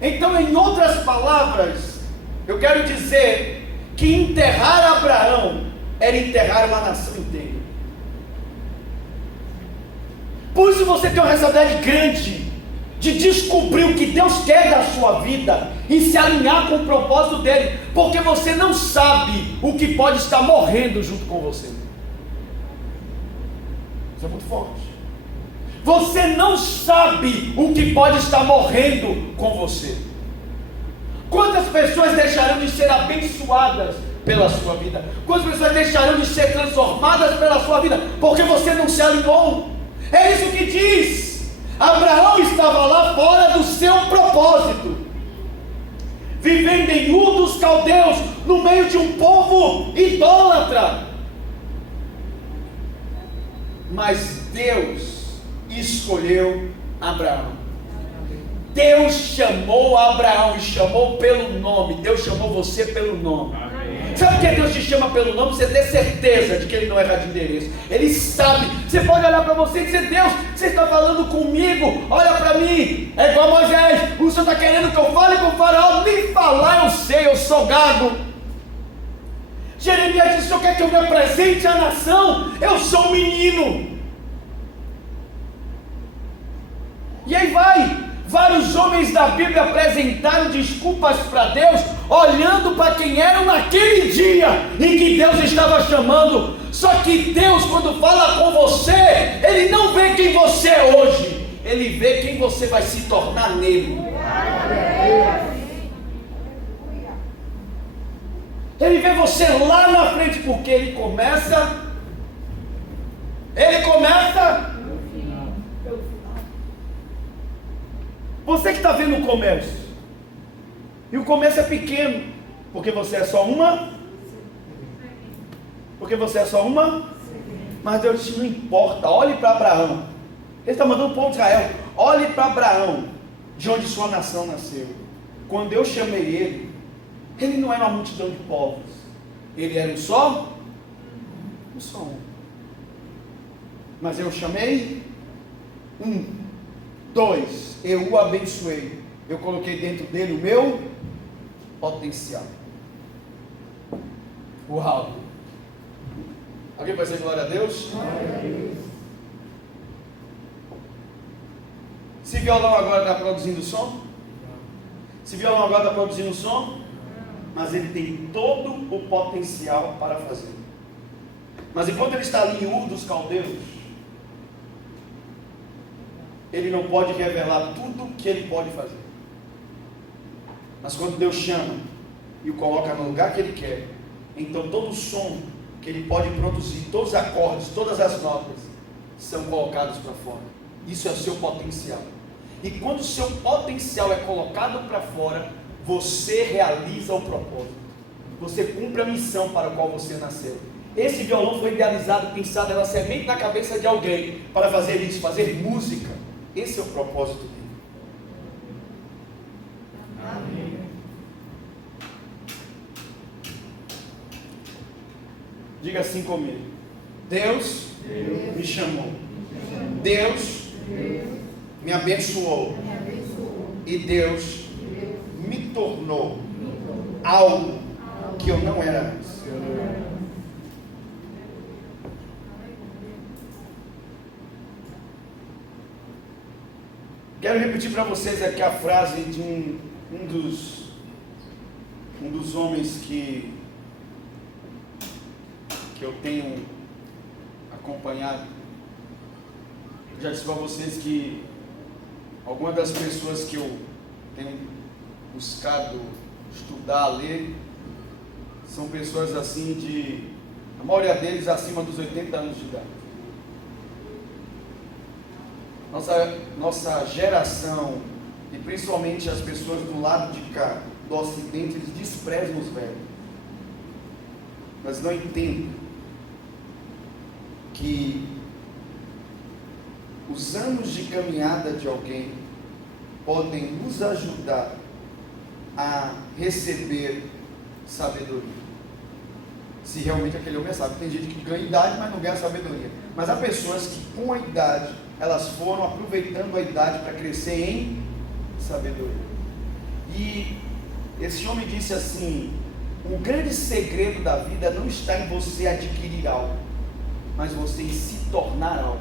Então, em outras palavras, eu quero dizer que enterrar Abraão era enterrar uma nação inteira. Por isso você tem uma responsabilidade grande de descobrir o que Deus quer da sua vida e se alinhar com o propósito dele, porque você não sabe o que pode estar morrendo junto com você. Isso é muito forte. Você não sabe o que pode estar morrendo com você. Quantas pessoas deixarão de ser abençoadas pela sua vida? Quantas pessoas deixarão de ser transformadas pela sua vida porque você não se alinhou? É isso que diz. Abraão estava lá fora do seu propósito, vivendo em Ur dos Caldeus, no meio de um povo idólatra. Mas Deus escolheu Abraão. Deus chamou Abraão e chamou pelo nome. Deus chamou você pelo nome. Sabe por que Deus te chama pelo nome? Você ter certeza de que Ele não erra de endereço. Ele sabe. Você pode olhar para você e dizer: Deus, você está falando comigo, olha para mim. É igual Moisés: o Senhor está querendo que eu fale com o faraó? Nem falar eu sei, eu sou gago. Jeremias disse: o Senhor quer que eu me apresente à nação? Eu sou um menino. E aí vai. Vários homens da Bíblia apresentaram desculpas para Deus, olhando para quem eram naquele dia em que Deus estava chamando. Só que Deus, quando fala com você, Ele não vê quem você é hoje, Ele vê quem você vai se tornar nele. Ele vê você lá na frente, porque Ele começa. Você que está vendo o comércio, e o comércio é pequeno, porque você é só uma, mas Deus disse: não importa, olhe para Abraão. Ele está mandando o povo de Israel: olhe para Abraão, de onde sua nação nasceu. Quando eu chamei ele não era uma multidão de povos, ele era um só um. Mas eu chamei 2, eu o abençoei, eu coloquei dentro dele o meu potencial. Uau! Alguém vai dizer glória a Deus? Glória a Deus. Se violão agora está produzindo som? Mas ele tem todo o potencial para fazer. Mas enquanto ele está ali em Ur dos Caldeus, ele não pode revelar tudo o que ele pode fazer. Mas quando Deus chama e o coloca no lugar que Ele quer, então todo o som que Ele pode produzir, todos os acordes, todas as notas, são colocados para fora. Isso é o seu potencial. E quando o seu potencial é colocado para fora, você realiza o propósito. Você cumpre a missão para a qual você nasceu. Esse violão foi idealizado, pensado, era semente na cabeça de alguém para fazer isso, fazer música. Esse é o propósito dele. Amém. Diga assim comigo: Deus me chamou. Deus me abençoou. E Deus me tornou algo que eu não era antes. Quero repetir para vocês aqui a frase de um dos homens que eu tenho acompanhado. Eu já disse para vocês que algumas das pessoas que eu tenho buscado estudar, ler, são pessoas assim a maioria deles acima dos 80 anos de idade. Nossa geração, e principalmente as pessoas do lado de cá, do Ocidente, eles desprezam os velhos. Mas não entendem que os anos de caminhada de alguém podem nos ajudar a receber sabedoria. Se realmente aquele homem é sábio. Tem gente que ganha idade, mas não ganha sabedoria. Mas há pessoas que com a idade, elas foram aproveitando a idade para crescer em sabedoria. E esse homem disse assim: o grande segredo da vida não está em você adquirir algo, mas você em se tornar algo.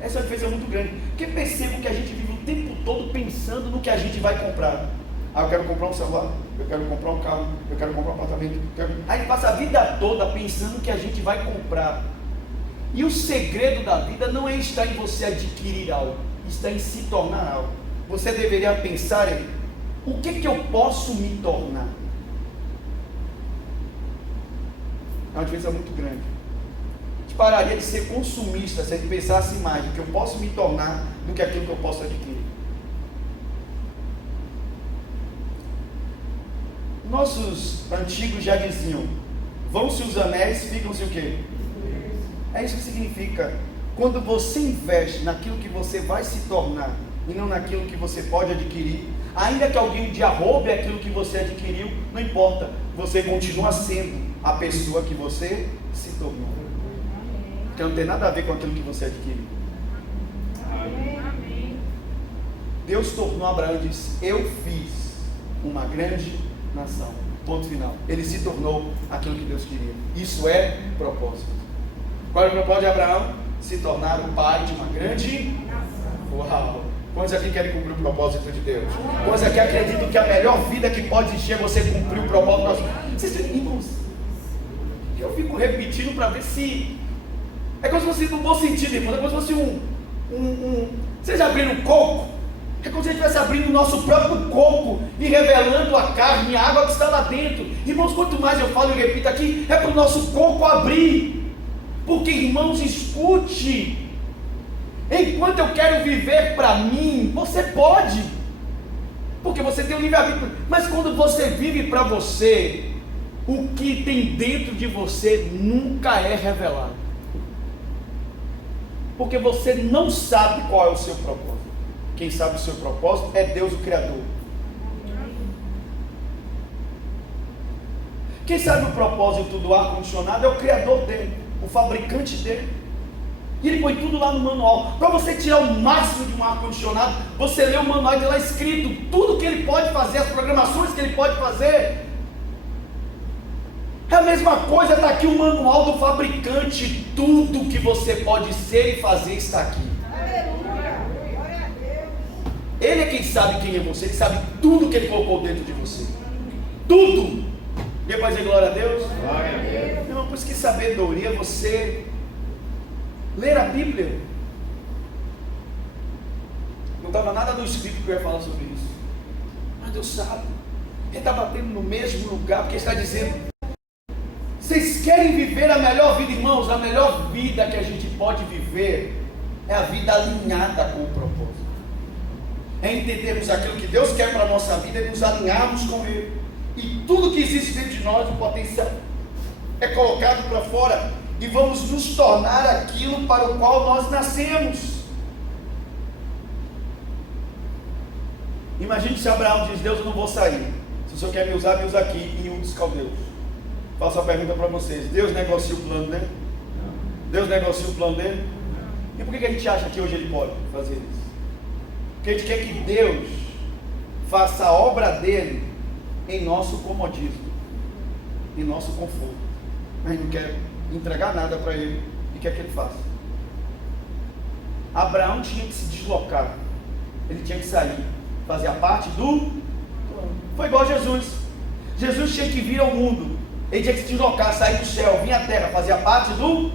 Essa é uma diferença muito grande, porque percebo que a gente vive o tempo todo pensando no que a gente vai comprar. Eu quero comprar um celular, eu quero comprar um carro, eu quero comprar um apartamento, Aí passa a vida toda pensando no que a gente vai comprar. E o segredo da vida não é estar em você adquirir algo, está em se tornar algo. Você deveria pensar em: o que eu posso me tornar? É uma diferença muito grande. A gente pararia de ser consumista se a gente pensasse mais do que eu posso me tornar do que aquilo que eu posso adquirir. Nossos antigos já diziam: vão-se os anéis, ficam-se o quê? É isso que significa Quando você investe naquilo que você vai se tornar e não naquilo que você pode adquirir, ainda que alguém um dia roube aquilo que você adquiriu, não importa, você continua sendo a pessoa que você se tornou. Que não tem nada a ver com aquilo que você adquiriu. Deus tornou Abraão e disse: eu fiz uma grande nação. Ponto final. Ele se tornou aquilo que Deus queria. Isso é propósito. Qual é o propósito de Abraão? Se tornar o pai de uma grande nação. Uau! Quantos aqui querem cumprir o propósito de Deus? Quantos aqui acreditam que a melhor vida que pode existir é você cumprir o propósito nosso? Vocês têm irmãos? Eu fico repetindo para ver se... É como se fosse no bom sentido, irmão. É como se fosse Vocês já abriram coco? É como se a gente estivesse abrindo o nosso próprio coco e revelando a carne, a água que está lá dentro. Irmãos, quanto mais eu falo e repito aqui, é para o nosso coco abrir. Porque, irmãos, escute. Enquanto eu quero viver para mim, você pode. Porque você tem um livre-arbítrio. Mas quando você vive para você, o que tem dentro de você nunca é revelado. Porque você não sabe qual é o seu propósito. Quem sabe o seu propósito é Deus, o Criador. Quem sabe o propósito do ar-condicionado é o Criador dele, o fabricante dele. E ele põe tudo lá no manual. Para você tirar o máximo de um ar-condicionado, você lê o manual e tem lá escrito tudo que ele pode fazer, as programações que ele pode fazer. É a mesma coisa, está aqui o manual do fabricante. Tudo que você pode ser e fazer está aqui. Ele é quem sabe quem é você, ele sabe tudo que ele colocou dentro de você. Tudo! Depois de glória a Deus? Glória a Deus. Irmão, por isso que sabedoria é você ler a Bíblia. Não estava nada no escrito que eu ia falar sobre isso. Mas Deus sabe. Ele está batendo no mesmo lugar, porque ele está dizendo: vocês querem viver a melhor vida, irmãos? A melhor vida que a gente pode viver é a vida alinhada com o propósito. É entendermos aquilo que Deus quer para a nossa vida e nos alinharmos com Ele. E tudo que existe dentro de nós, o potencial, é colocado para fora e vamos nos tornar aquilo para o qual nós nascemos. Imagine se Abraão diz: Deus, eu não vou sair. Se o Senhor quer me usa aqui em Ur dos Caldeus. Faço a pergunta para vocês: Deus negocia o plano dele? Deus negocia o plano dele? E por que a gente acha que hoje ele pode fazer isso? Porque a gente quer que Deus faça a obra dele em nosso comodismo, em nosso conforto. A gente não quer entregar nada para ele e quer que ele faça. Abraão tinha que se deslocar, ele tinha que sair, fazer a parte do... Foi igual a Jesus. Jesus tinha que vir ao mundo, ele tinha que se deslocar, sair do céu, vir à terra, fazer a parte do...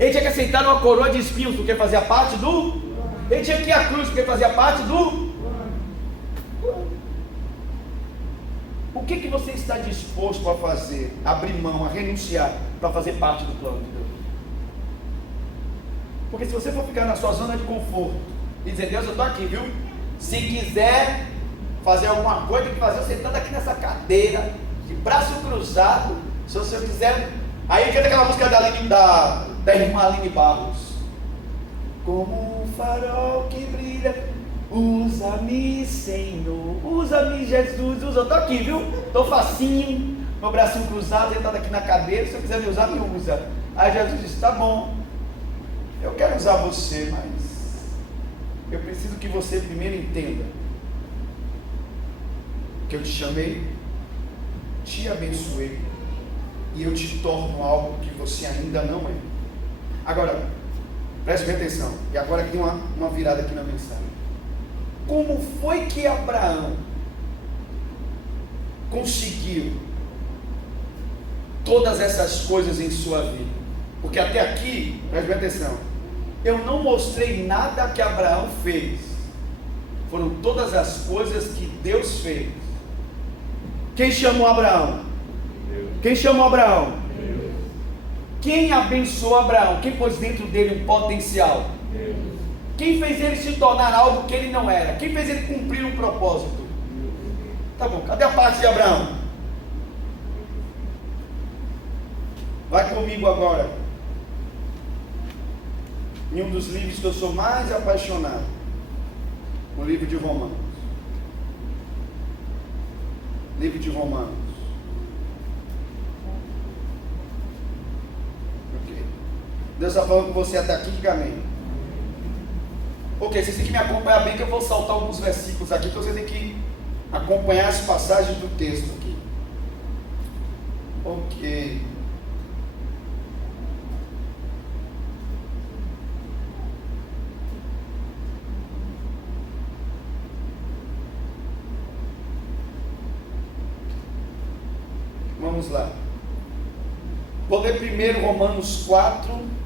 Ele tinha que aceitar uma coroa de espinhos, porque fazia parte do... Ele tinha que ir à cruz, porque fazia parte do... O que você está disposto a fazer, abrir mão, a renunciar, para fazer parte do plano de Deus? Porque se você for ficar na sua zona de conforto e dizer: Deus, eu estou aqui, viu? Se quiser fazer alguma coisa, tem que fazer sentado aqui nessa cadeira, de braço cruzado. Se você quiser... Aí canta aquela música da irmã Aline Barros: como um farol que brilha, usa-me, Senhor, usa-me, Jesus, usa. Eu estou aqui, viu? Estou facinho, meu bracinho cruzado, sentado aqui na cadeira. Se eu quiser me usar, me usa. Aí Jesus disse: tá bom, eu quero usar você, mas eu preciso que você primeiro entenda que eu te chamei, te abençoei e eu te torno algo que você ainda não é. Agora, preste bem atenção, e agora aqui tem uma virada aqui na mensagem. Como foi que Abraão conseguiu todas essas coisas em sua vida? Porque até aqui, preste bem atenção, eu não mostrei nada que Abraão fez, foram todas as coisas que Deus fez. Quem chamou Abraão? Deus. Quem chamou Abraão? Deus. Quem abençoou Abraão? Quem pôs dentro dele um potencial? Deus. Quem fez ele se tornar algo que ele não era? Quem fez ele cumprir um propósito? Tá bom, cadê a parte de Abraão? Vai comigo agora. em um dos livros que eu sou mais apaixonado, o livro de Romanos. Livro de Romanos. Ok. Deus está falando com você até aqui, diga amém. Ok, vocês têm que me acompanhar bem, que eu vou saltar alguns versículos aqui, então vocês têm que acompanhar as passagens do texto aqui. Ok. Vamos lá. Vou ler primeiro Romanos 4.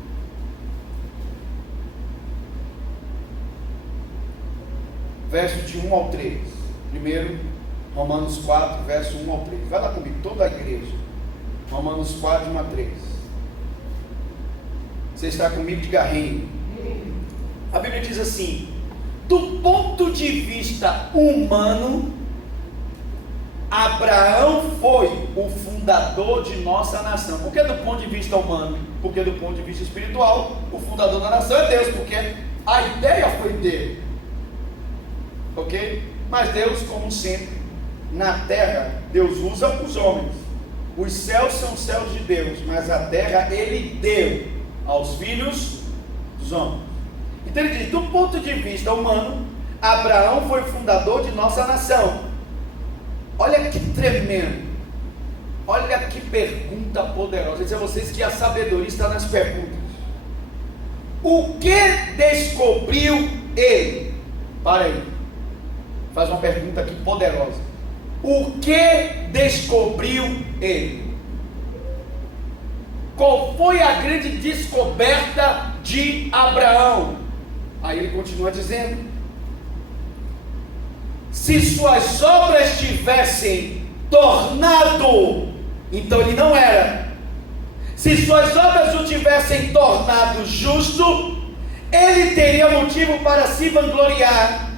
Verso de 1 ao 3. Primeiro, Romanos 4, verso 1 ao 3. Vai lá comigo, toda a igreja. Romanos 4, 1 a 3. Você está comigo, diga reino. A Bíblia diz assim: do ponto de vista humano, Abraão foi o fundador de nossa nação. Por que do ponto de vista humano? Porque do ponto de vista espiritual, o fundador da nação é Deus, porque a ideia foi dele. Ok? Mas Deus, como sempre, na terra, Deus usa os homens. Os céus são céus de Deus, mas a terra Ele deu aos filhos dos homens. Então ele diz, do ponto de vista humano, Abraão foi o fundador de nossa nação. Olha que tremendo. Olha que pergunta poderosa. Eu disse a vocês que a sabedoria está nas perguntas. O que descobriu ele? Para aí. Faz uma pergunta aqui poderosa. O que descobriu ele? Qual foi a grande descoberta de Abraão? Aí ele continua dizendo: se suas obras tivessem tornado, então ele não era. Se suas obras o tivessem tornado justo, ele teria motivo para se vangloriar,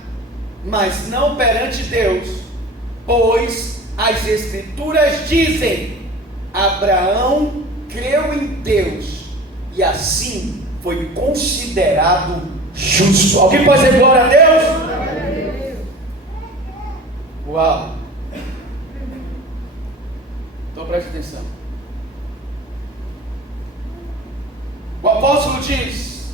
mas não perante Deus, pois as Escrituras dizem: Abraão creu em Deus e assim foi considerado justo. Alguém pode dizer glória a Deus? Uau! Então preste atenção. O apóstolo diz: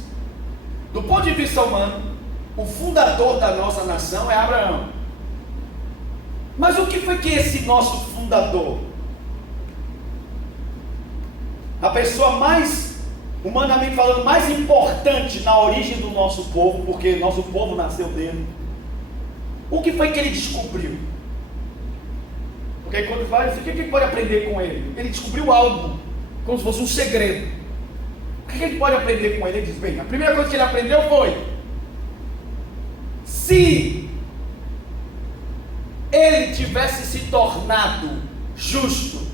do ponto de vista humano, o fundador da nossa nação é Abraão. Mas o que foi que esse nosso fundador, a pessoa mais, humanamente falando, mais importante na origem do nosso povo, porque nosso povo nasceu dele, o que foi que ele descobriu? Porque quando fala, o que ele pode aprender com ele? Ele descobriu algo, como se fosse um segredo. O que ele pode aprender com ele? Ele diz, bem, a primeira coisa que ele aprendeu foi: se ele tivesse se tornado justo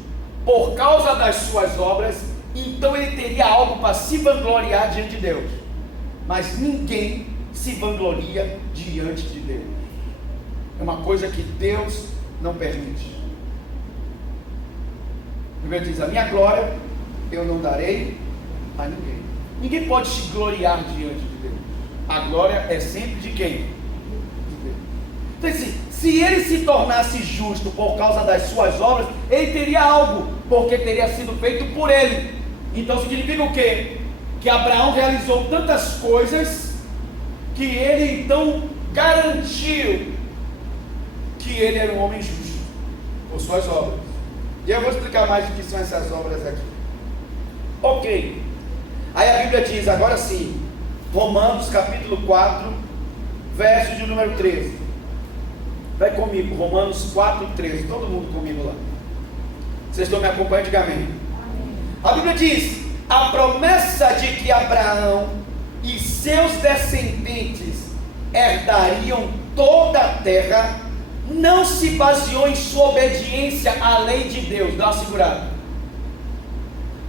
por causa das suas obras, então ele teria algo para se vangloriar diante de Deus. Mas ninguém se vangloria diante de Deus. É uma coisa que Deus não permite. A Bíblia diz: a minha glória eu não darei a ninguém. Ninguém pode se gloriar diante de Deus. A glória é sempre de quem? De Deus. Então assim, se ele se tornasse justo por causa das suas obras, ele teria algo, porque teria sido feito por ele. Então significa o quê? Que Abraão realizou tantas coisas que ele então garantiu que ele era um homem justo por suas obras. E eu vou explicar mais o que são essas obras aqui. Ok. Aí a Bíblia diz, agora sim, Romanos capítulo 4, verso de número 13. Vai comigo, Romanos 4, 13. Todo mundo comigo lá. Vocês estão me acompanhando? Diga amém. A Bíblia diz: a promessa de que Abraão e seus descendentes herdariam toda a terra não se baseou em sua obediência à lei de Deus. Dá uma segurada.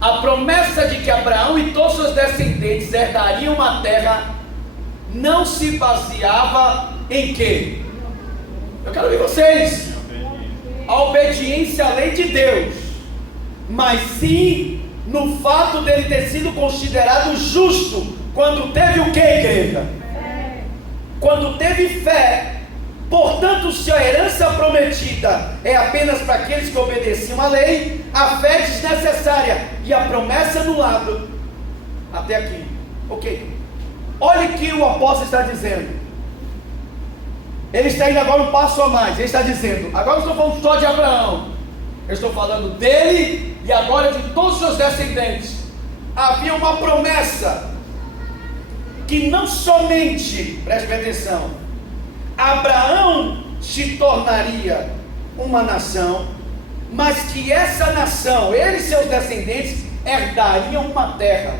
A promessa de que Abraão e todos seus descendentes herdariam a terra não se baseava em quê? Eu quero ouvir vocês. A obediência à lei de Deus, mas sim no fato dele ter sido considerado justo Quando teve o que, igreja? Quando teve fé. Portanto, se a herança prometida é apenas para aqueles que obedeciam à lei, a fé é desnecessária e a promessa anulada. Até aqui, ok. Olha o que o apóstolo está dizendo. Ele está indo agora um passo a mais. Ele está dizendo, agora eu estou falando só de Abraão, eu estou falando dele e agora de todos os seus descendentes. Havia uma promessa que não somente, preste atenção, Abraão se tornaria uma nação, mas que essa nação, ele e seus descendentes, herdariam uma terra.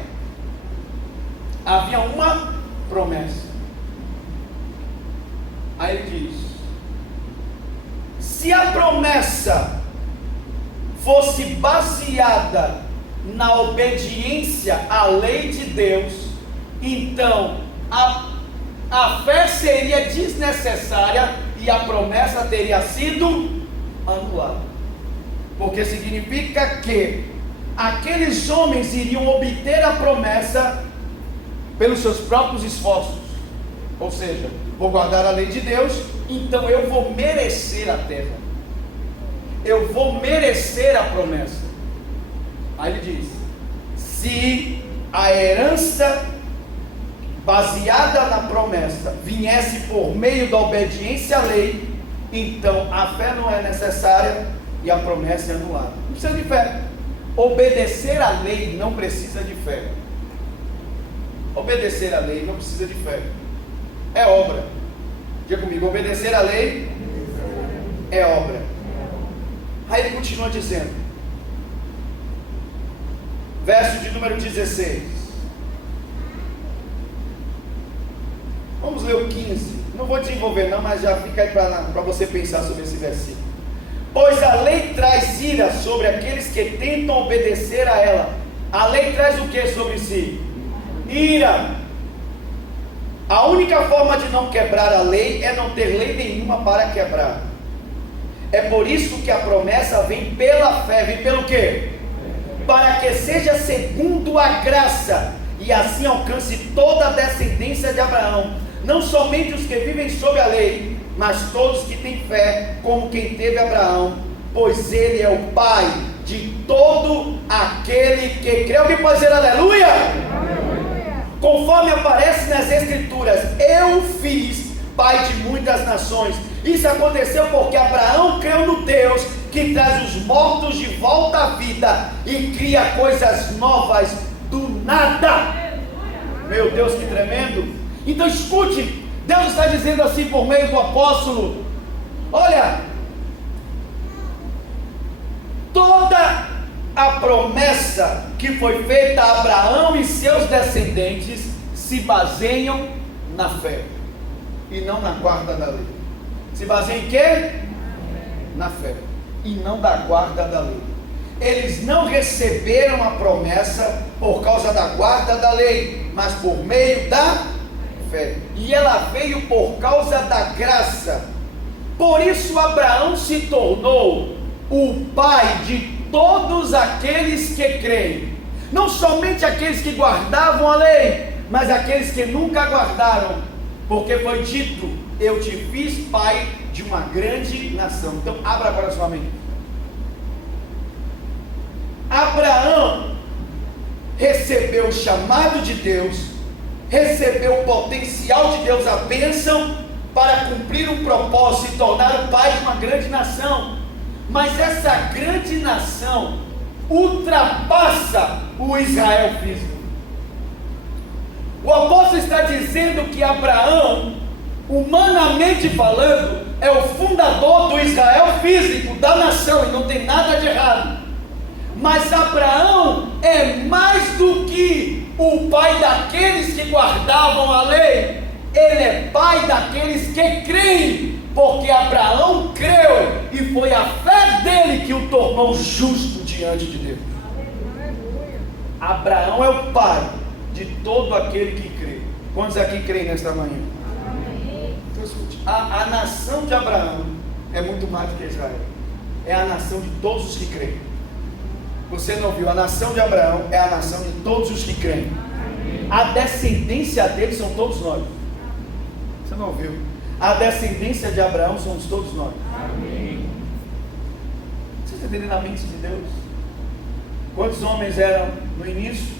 Havia uma promessa. Aí ele diz: se a promessa fosse baseada na obediência à lei de Deus, então a fé seria desnecessária e a promessa teria sido anulada. Porque significa que aqueles homens iriam obter a promessa pelos seus próprios esforços. Ou seja, vou guardar a lei de Deus, então eu vou merecer a terra. Eu vou merecer a promessa. Aí ele diz: se a herança baseada na promessa viesse por meio da obediência à lei, então a fé não é necessária e a promessa é anulada. Não precisa de fé. Obedecer à lei não precisa de fé. Obedecer à lei não precisa de fé. É obra. Diga comigo: obedecer à lei é obra. Aí ele continua dizendo, verso de número 16. Vamos ler o 15. Não vou desenvolver não, mas já fica aí para você pensar sobre esse versículo. Pois a lei traz ira sobre aqueles que tentam obedecer a ela. A lei traz o que sobre si? Ira. A única forma de não quebrar a lei é não ter lei nenhuma para quebrar. É por isso que a promessa vem pela fé. Vem pelo quê? Para que seja segundo a graça, e assim alcance toda a descendência de Abraão, não somente os que vivem sob a lei, mas todos que têm fé, como quem teve Abraão, pois ele é o pai de todo aquele que crê. Alguém pode dizer aleluia? Aleluia. Conforme aparece nas escrituras, eu fiz pai de muitas nações. Isso aconteceu porque Abraão creu no Deus que traz os mortos de volta à vida e cria coisas novas do nada. Meu Deus, que tremendo! Então escute, Deus está dizendo assim por meio do apóstolo: olha, toda a promessa que foi feita a Abraão e seus descendentes se baseiam na fé e não na guarda da lei. Se baseiam em quê? Na fé e não da guarda da lei. Eles não receberam a promessa por causa da guarda da lei, mas por meio da fé. E ela veio por causa da graça. Por isso Abraão se tornou o pai de todos aqueles que creem. Não somente aqueles que guardavam a lei, mas aqueles que nunca guardaram. Porque foi dito: eu te fiz pai de uma grande nação. Então abra agora sua mente. Abraão recebeu o chamado de Deus, recebeu o potencial de Deus, a bênção para cumprir um propósito, se tornar o pai de uma grande nação. Mas essa grande nação ultrapassa o Israel físico. O apóstolo está dizendo que Abraão, humanamente falando, é o fundador do Israel físico, da nação, e não tem nada de errado. Mas Abraão é mais do que o pai daqueles que guardavam a lei. Ele é pai daqueles que creem, porque Abraão creu e foi a fé dele que o tornou justo diante de Deus. Abraão é o pai de todo aquele que crê. Quantos aqui creem nesta manhã? Então escute, a nação de Abraão é muito mais do que Israel. É a nação de todos os que creem. Você não viu? A nação de Abraão é a nação de todos os que creem. A descendência dele são todos nós. Você não ouviu? A descendência de Abraão somos todos nós. Amém. Você está entendendo a mente de Deus? Quantos homens eram no início?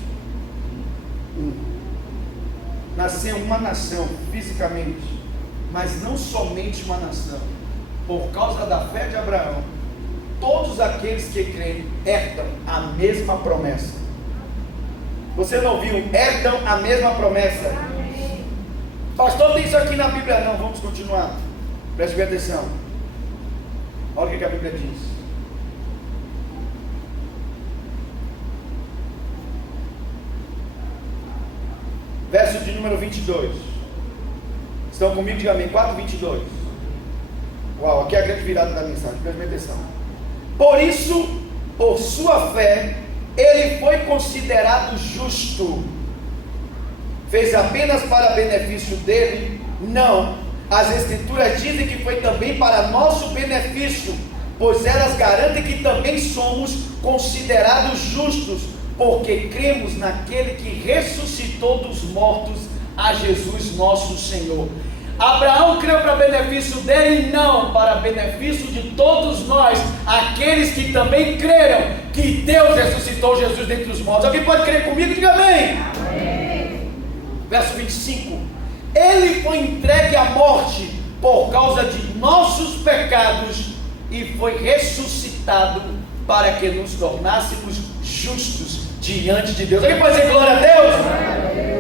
Nasceu uma nação fisicamente, mas não somente uma nação. Por causa da fé de Abraão, todos aqueles que creem herdam a mesma promessa. Você não ouviu? Herdam a mesma promessa. Pastor, tem isso aqui na Bíblia? Não, vamos continuar. Preste bem atenção. Olha o que a Bíblia diz. Verso de número 22. Estão comigo? Diga amém. 4:22. Uau, aqui é a grande virada da mensagem. Preste bem atenção. Por isso, por sua fé, ele foi considerado justo. Fez apenas para benefício dele? Não. As Escrituras dizem que foi também para nosso benefício, pois elas garantem que também somos considerados justos, porque cremos naquele que ressuscitou dos mortos, a Jesus nosso Senhor. Abraão creu para benefício dele? Não, para benefício de todos nós, aqueles que também creram que Deus ressuscitou Jesus dentre os mortos. Alguém pode crer comigo? Diga amém. Amém. Verso 25. Ele foi entregue à morte por causa de nossos pecados e foi ressuscitado para que nos tornássemos justos diante de Deus. Alguém pode dizer glória a Deus?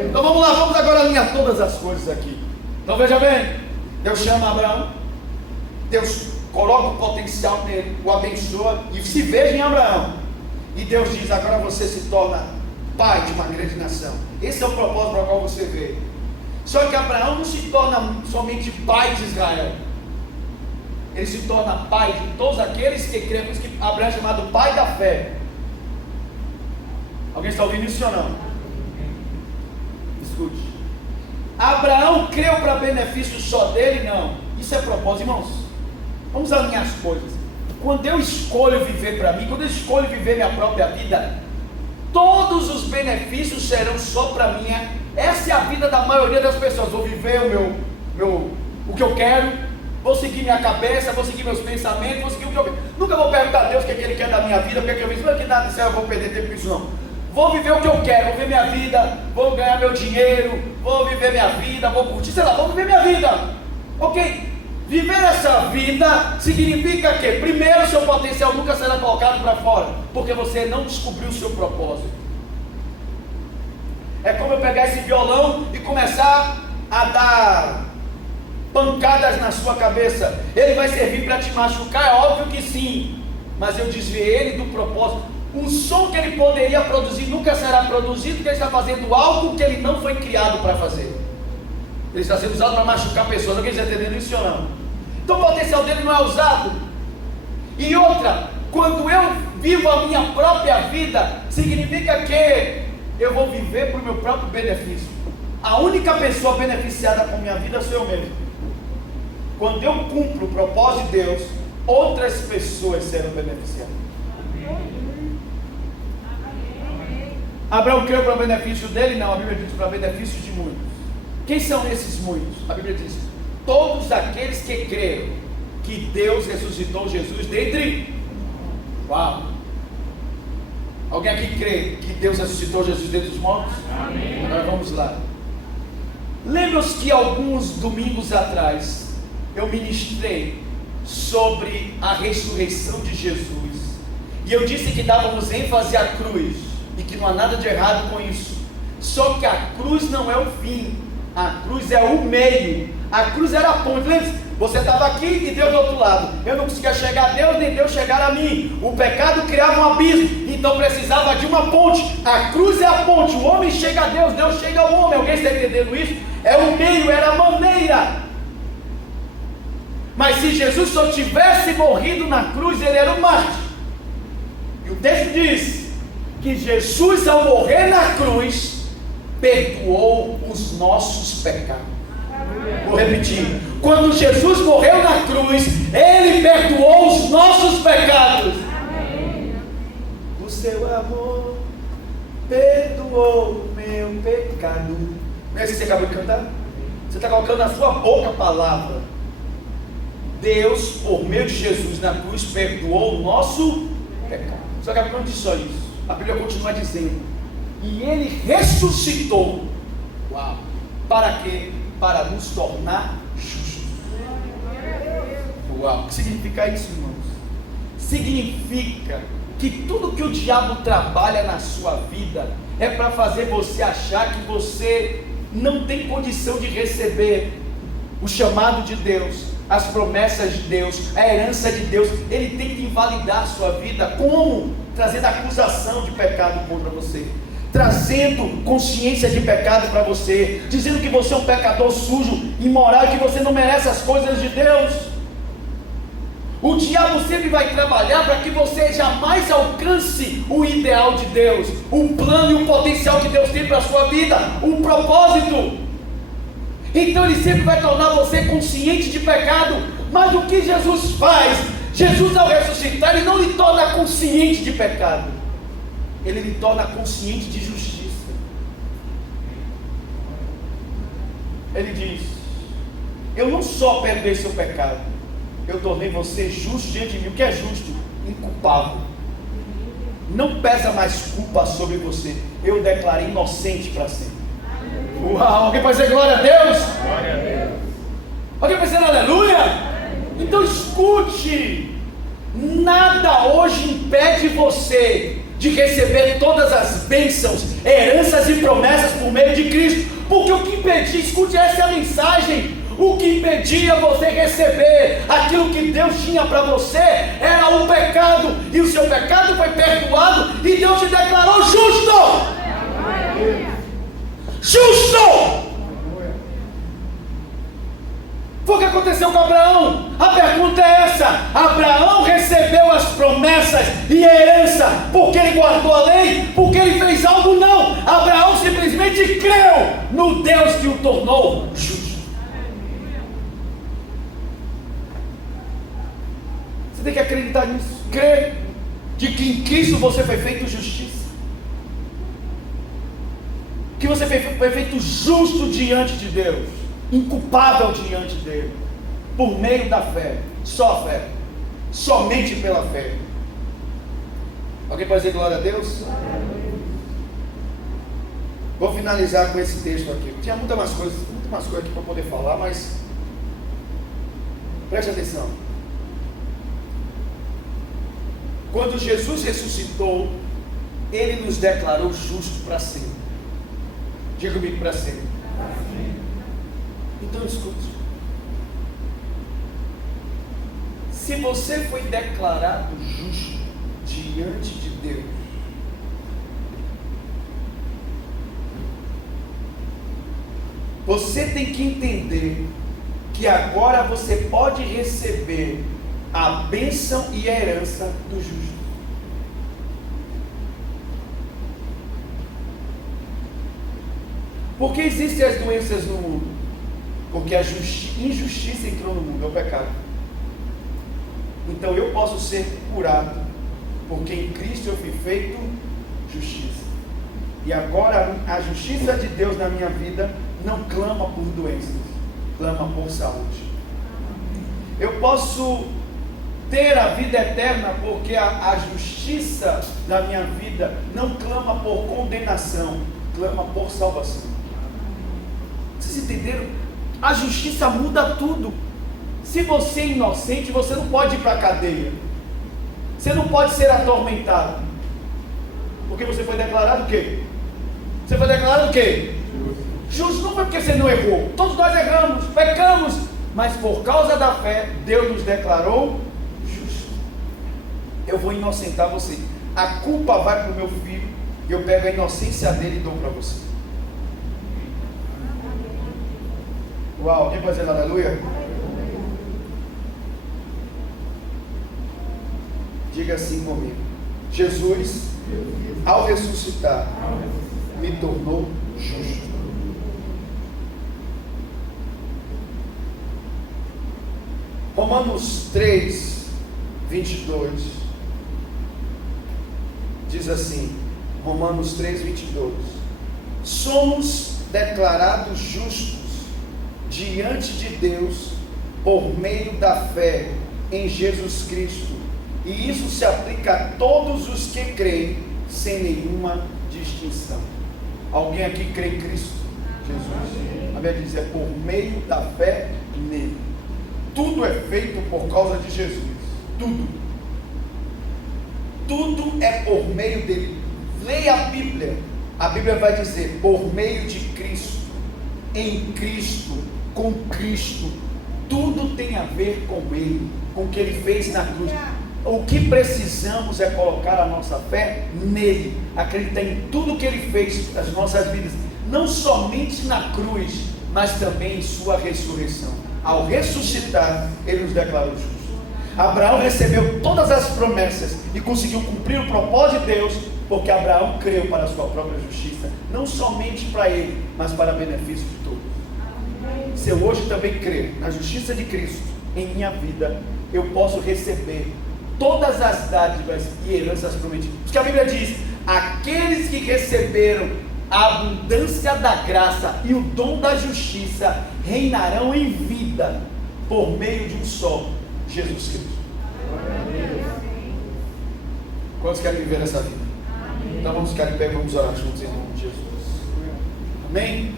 Então vamos lá, vamos agora alinhar todas as coisas aqui. Então veja bem, Deus chama Abraão, Deus coloca o potencial nele, o abençoa e se veja em Abraão. E Deus diz: agora você se torna pai de uma grande nação. Esse é o propósito para o qual você veio. Só que Abraão não se torna somente pai de Israel, ele se torna pai de todos aqueles que creem. Por isso que Abraão é chamado pai da fé. Alguém está ouvindo isso ou não? Escute. Abraão creu para benefício só dele? Não. Isso é propósito, irmãos. Vamos alinhar as coisas. Quando eu escolho viver para mim, quando eu escolho viver minha própria vida, todos os benefícios serão só para mim. Essa é a vida da maioria das pessoas. Vou viver o que eu quero, vou seguir minha cabeça, vou seguir meus pensamentos, vou seguir o que eu quero. Nunca vou perguntar a Deus o que Ele quer da minha vida, porque eu fiz, não é que nada do céu, eu vou perder tempo com isso não. Vou viver o que eu quero, vou viver minha vida, vou ganhar meu dinheiro, vou viver minha vida, vou curtir, sei lá, vou viver minha vida. Ok? Viver essa vida significa que, primeiro, seu potencial nunca será colocado para fora, porque você não descobriu o seu propósito. É como eu pegar esse violão e começar a dar pancadas na sua cabeça. Ele vai servir para te machucar? É óbvio que sim, mas eu desviei ele do propósito. O som que ele poderia produzir nunca será produzido, porque ele está fazendo algo que ele não foi criado para fazer. Ele está sendo usado para machucar pessoas. Alguém está entendendo isso ou não? Então o potencial dele não é usado. E outra, quando eu vivo a minha própria vida, significa que eu vou viver para o meu próprio benefício. A única pessoa beneficiada com a minha vida sou eu mesmo. Quando eu cumpro o propósito de Deus, outras pessoas serão beneficiadas. Abraão creu para o benefício dele? Não, a Bíblia diz para o benefício de muitos. Quem são esses muitos? A Bíblia diz: todos aqueles que creram que Deus ressuscitou Jesus dentre... Uau! Alguém aqui crê que Deus ressuscitou Jesus dentre os mortos? Amém. Agora vamos lá. Lembram-se que alguns domingos atrás eu ministrei sobre a ressurreição de Jesus, e eu disse que dávamos ênfase à cruz e que não há nada de errado com isso. Só que a cruz não é o fim, a cruz é o meio. A cruz era a ponte. Lembra? Você estava aqui e Deus do outro lado. Eu não conseguia chegar a Deus, nem Deus chegar a mim. O pecado criava um abismo, então precisava de uma ponte. A cruz é a ponte. O homem chega a Deus, Deus chega ao homem. Alguém está entendendo isso? É o meio, era a maneira. Mas se Jesus só tivesse morrido na cruz, ele era um mártir. E o texto diz que Jesus, ao morrer na cruz, perdoou os nossos pecados. Vou repetir: quando Jesus morreu na cruz, Ele perdoou os nossos pecados. O seu amor perdoou o meu meu pecado. Não é isso que você acabou de cantar? Você está colocando na sua boca a palavra. Deus, por meio de Jesus na cruz, perdoou o nosso pecado. Só que a Bíblia não diz só isso. A Bíblia continua dizendo: e Ele ressuscitou. Uau! Para quê? Para nos tornar justos. Uau! O que significa isso, irmãos? Significa que tudo que o diabo trabalha na sua vida é para fazer você achar que você não tem condição de receber o chamado de Deus, as promessas de Deus, a herança de Deus. Ele tenta invalidar a sua vida. Como? Trazendo acusação de pecado contra você, trazendo consciência de pecado para você, dizendo que você é um pecador sujo, imoral, e que você não merece as coisas de Deus. O diabo sempre vai trabalhar para que você jamais alcance o ideal de Deus, o plano e o potencial que Deus tem para a sua vida, o propósito. Então ele sempre vai tornar você consciente de pecado. Mas o que Jesus faz? Jesus, ao ressuscitar, Ele não lhe torna consciente de pecado, Ele lhe torna consciente de justiça. Ele diz: eu não só perdoei seu pecado, eu tornei você justo diante de mim. O que é justo? Inculpável. Não pesa mais culpa sobre você. Eu declarei inocente para sempre. Uau! Alguém pode dizer glória a Deus? Glória a Deus. Alguém pode dizer aleluia? Então escute: nada hoje impede você de receber todas as bênçãos, heranças e promessas por meio de Cristo. Porque o que impedia, escute, essa é a mensagem. O que impedia você receber aquilo que Deus tinha para você era o pecado, e o seu pecado foi perdoado, e Deus te declarou justo. Justo! Foi o que aconteceu com Abraão. A pergunta é essa: Abraão recebeu as promessas e a herança porque ele guardou a lei, porque ele fez algo? Não. Abraão simplesmente creu no Deus que o tornou justo. Você tem que acreditar nisso. Crer de que em Cristo você foi feito justiça, que você foi feito justo diante de Deus, inculpável diante dele, por meio da fé. Só a fé, somente pela fé. Alguém pode dizer glória a Deus? Vou finalizar com esse texto aqui. Tinha muitas mais coisas aqui para poder falar, mas preste atenção. Quando Jesus ressuscitou, Ele nos declarou justo para sempre. Diga comigo: para sempre. Então escute: se você foi declarado justo diante de Deus, você tem que entender que agora você pode receber a bênção e a herança do justo. Por que existem as doenças no mundo? Porque a injustiça entrou no mundo, é o pecado. Então eu posso ser curado, porque em Cristo eu fui feito justiça. E agora a justiça de Deus na minha vida não clama por doenças, clama por saúde. Eu posso ter a vida eterna, porque a justiça da minha vida não clama por condenação, clama por salvação. Vocês entenderam? A justiça muda tudo. Se você é inocente, você não pode ir para a cadeia, você não pode ser atormentado, porque você foi declarado o quê? Você foi declarado o quê? Justo. Não foi porque você não errou, todos nós erramos, pecamos, mas por causa da fé, Deus nos declarou justo. Eu vou inocentar você, a culpa vai para o meu filho, eu pego a inocência dele e dou para você. Uau, alguém pode dizer aleluia? Diga assim comigo: Jesus, ao ressuscitar, me tornou justo. Romanos 3, 22 diz assim, Romanos 3, 22: somos declarados justos diante de Deus por meio da fé em Jesus Cristo. E isso se aplica a todos os que creem, sem nenhuma distinção. Alguém aqui crê em Cristo Jesus? A Bíblia diz, é por meio da fé nele. Tudo é feito por causa de Jesus. Tudo é por meio dele. Leia a Bíblia. A Bíblia vai dizer, por meio de Cristo, em Cristo, com Cristo. Tudo tem a ver com ele, com o que ele fez na cruz. O que precisamos é colocar a nossa fé nele, acreditar em tudo que ele fez nas nossas vidas, não somente na cruz, mas também em sua ressurreição. Ao ressuscitar, ele nos declarou justos. Abraão recebeu todas as promessas e conseguiu cumprir o propósito de Deus, porque Abraão creu para a sua própria justiça, não somente para ele, mas para benefício de todos. Se eu hoje também crer na justiça de Cristo em minha vida, eu posso receber todas as dádivas e heranças prometidas. Porque a Bíblia diz, aqueles que receberam a abundância da graça e o dom da justiça reinarão em vida por meio de um só, Jesus Cristo. Quantos querem viver essa vida? Então vamos ficar em pé e vamos orar juntos em nome de Jesus. Amém?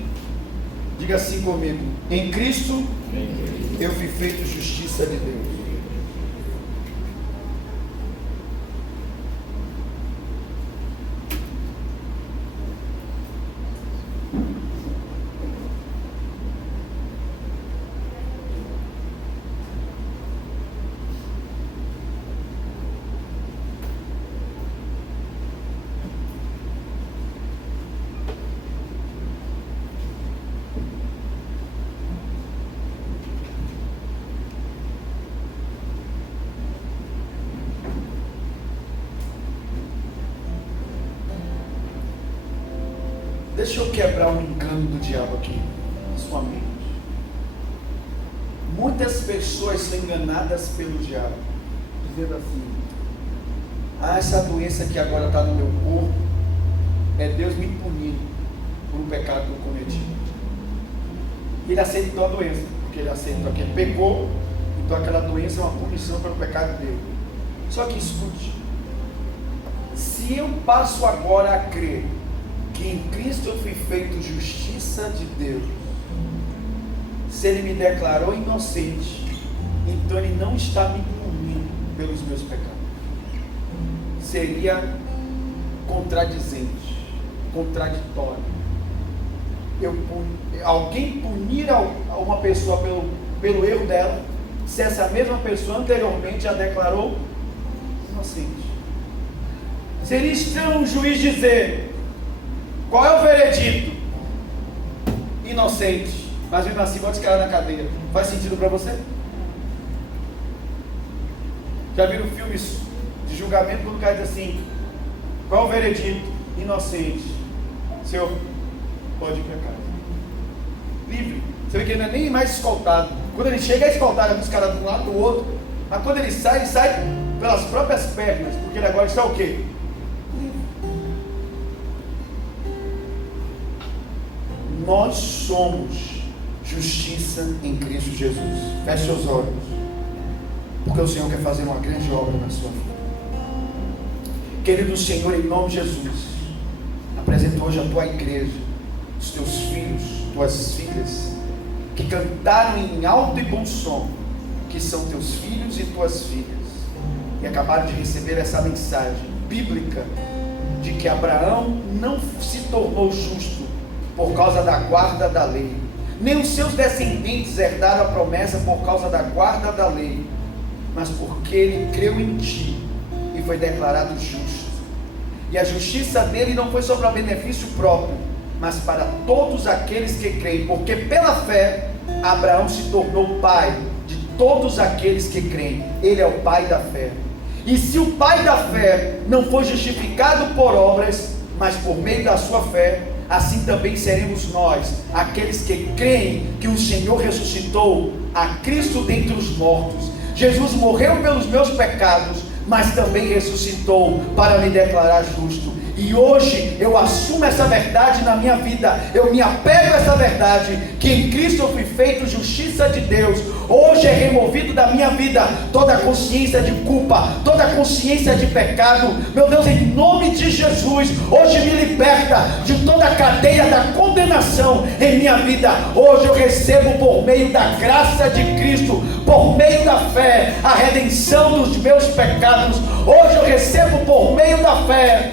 Diga assim comigo: em Cristo eu fui feito justiça de Deus. Deixa eu quebrar um engano do diabo aqui na sua mente. Muitas pessoas são enganadas pelo diabo, dizendo assim: essa doença que agora está no meu corpo é Deus me punindo por um pecado que eu cometi. Ele aceitou a doença, porque ele aceitou que ele pecou, então aquela doença é uma punição pelo pecado dele. Só que escute, se eu passo agora a crer que em Cristo eu fui feito justiça de Deus, se ele me declarou inocente, então ele não está me punindo pelos meus pecados. Seria contradizente, contraditório. Alguém punir uma pessoa pelo erro dela, se essa mesma pessoa anteriormente a declarou inocente. Seria estranho um juiz dizer: qual é o veredito? Inocente. Mas mesmo assim, bota esse cara na cadeia. Faz sentido para você? Já viram filmes de julgamento quando o cara diz assim: qual é o veredito? Inocente. Senhor, pode ir para casa. Livre. Você vê que ele não é nem mais escoltado. Quando ele chega, é escoltado dos caras de um lado do outro. Mas quando ele sai pelas próprias pernas. Porque ele agora está o quê? Nós somos justiça em Cristo Jesus. Feche seus olhos, porque o Senhor quer fazer uma grande obra na sua vida. Querido Senhor, em nome de Jesus, apresento hoje a tua igreja, os teus filhos, tuas filhas, que cantaram em alto e bom som, que são teus filhos e tuas filhas, e acabaram de receber essa mensagem bíblica de que Abraão não se tornou justo por causa da guarda da lei, nem os seus descendentes herdaram a promessa por causa da guarda da lei, mas porque ele creu em ti e foi declarado justo. E a justiça dele não foi só para benefício próprio, mas para todos aqueles que creem, porque pela fé Abraão se tornou pai de todos aqueles que creem. Ele é o pai da fé. E se o pai da fé não foi justificado por obras, mas por meio da sua fé, assim também seremos nós, aqueles que creem que o Senhor ressuscitou a Cristo dentre os mortos. Jesus morreu pelos meus pecados, mas também ressuscitou para me declarar justo. E hoje eu assumo essa verdade na minha vida, eu me apego a essa verdade, que em Cristo eu fui feito justiça de Deus. Hoje é removido da minha vida toda a consciência de culpa, toda a consciência de pecado. Meu Deus, em nome de Jesus, hoje me liberta de toda a cadeia da condenação em minha vida. Hoje eu recebo por meio da graça de Cristo, por meio da fé, a redenção dos meus pecados. Hoje eu recebo por meio da fé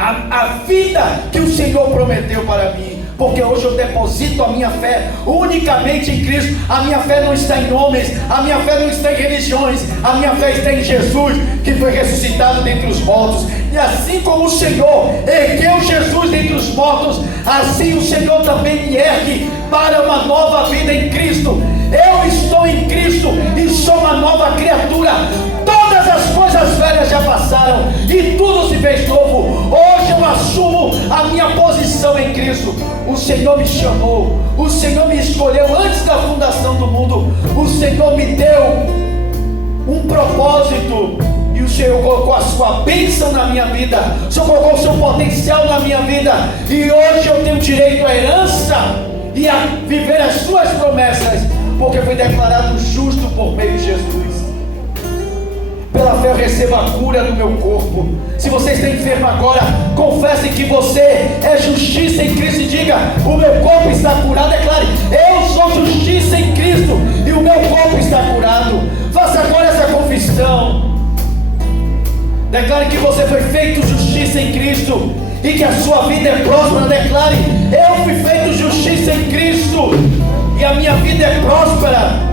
a vida que o Senhor prometeu para mim, porque hoje eu deposito a minha fé unicamente em Cristo. A minha fé não está em homens, a minha fé não está em religiões, a minha fé está em Jesus, que foi ressuscitado dentre os mortos. E assim como o Senhor ergueu Jesus dentre os mortos, assim o Senhor também me ergue para uma nova vida em Cristo. Eu estou em Cristo e sou uma nova criatura. Todas as coisas velhas já passaram e tudo se fez novo. Hoje eu assumo a minha posição em Cristo. O Senhor me chamou, o Senhor me escolheu antes da fundação do mundo. O Senhor me deu um propósito e o Senhor colocou a sua bênção na minha vida. O Senhor colocou o seu potencial na minha vida, e hoje eu tenho direito à herança e a viver as suas promessas, porque fui declarado justo por meio de Jesus. Pela fé eu recebo a cura do meu corpo. Se você está enfermo agora, confesse que você é justiça em Cristo e diga: o meu corpo está curado. Declare: eu sou justiça em Cristo e o meu corpo está curado. Faça agora essa confissão. Declare que você foi feito justiça em Cristo e que a sua vida é próspera. Declare: eu fui feito justiça em Cristo e a minha vida é próspera.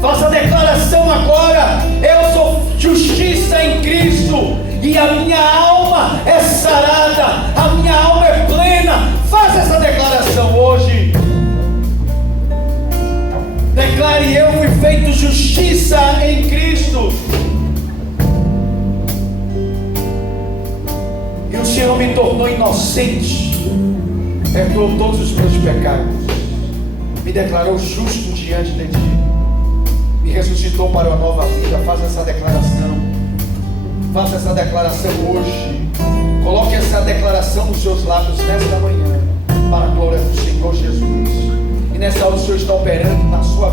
Faça a declaração agora: eu sou justiça em Cristo e a minha alma é sarada, a minha alma é plena. Faça essa declaração hoje. Declare: eu fui feito justiça em Cristo e o Senhor me tornou inocente, perdoou todos os meus pecados, me declarou justo diante de Ti, me ressuscitou para uma nova vida. Faça essa declaração. Faça essa declaração hoje. Coloque essa declaração nos seus lábios nesta manhã, para a glória do Senhor Jesus. E nessa hora o Senhor está operando na sua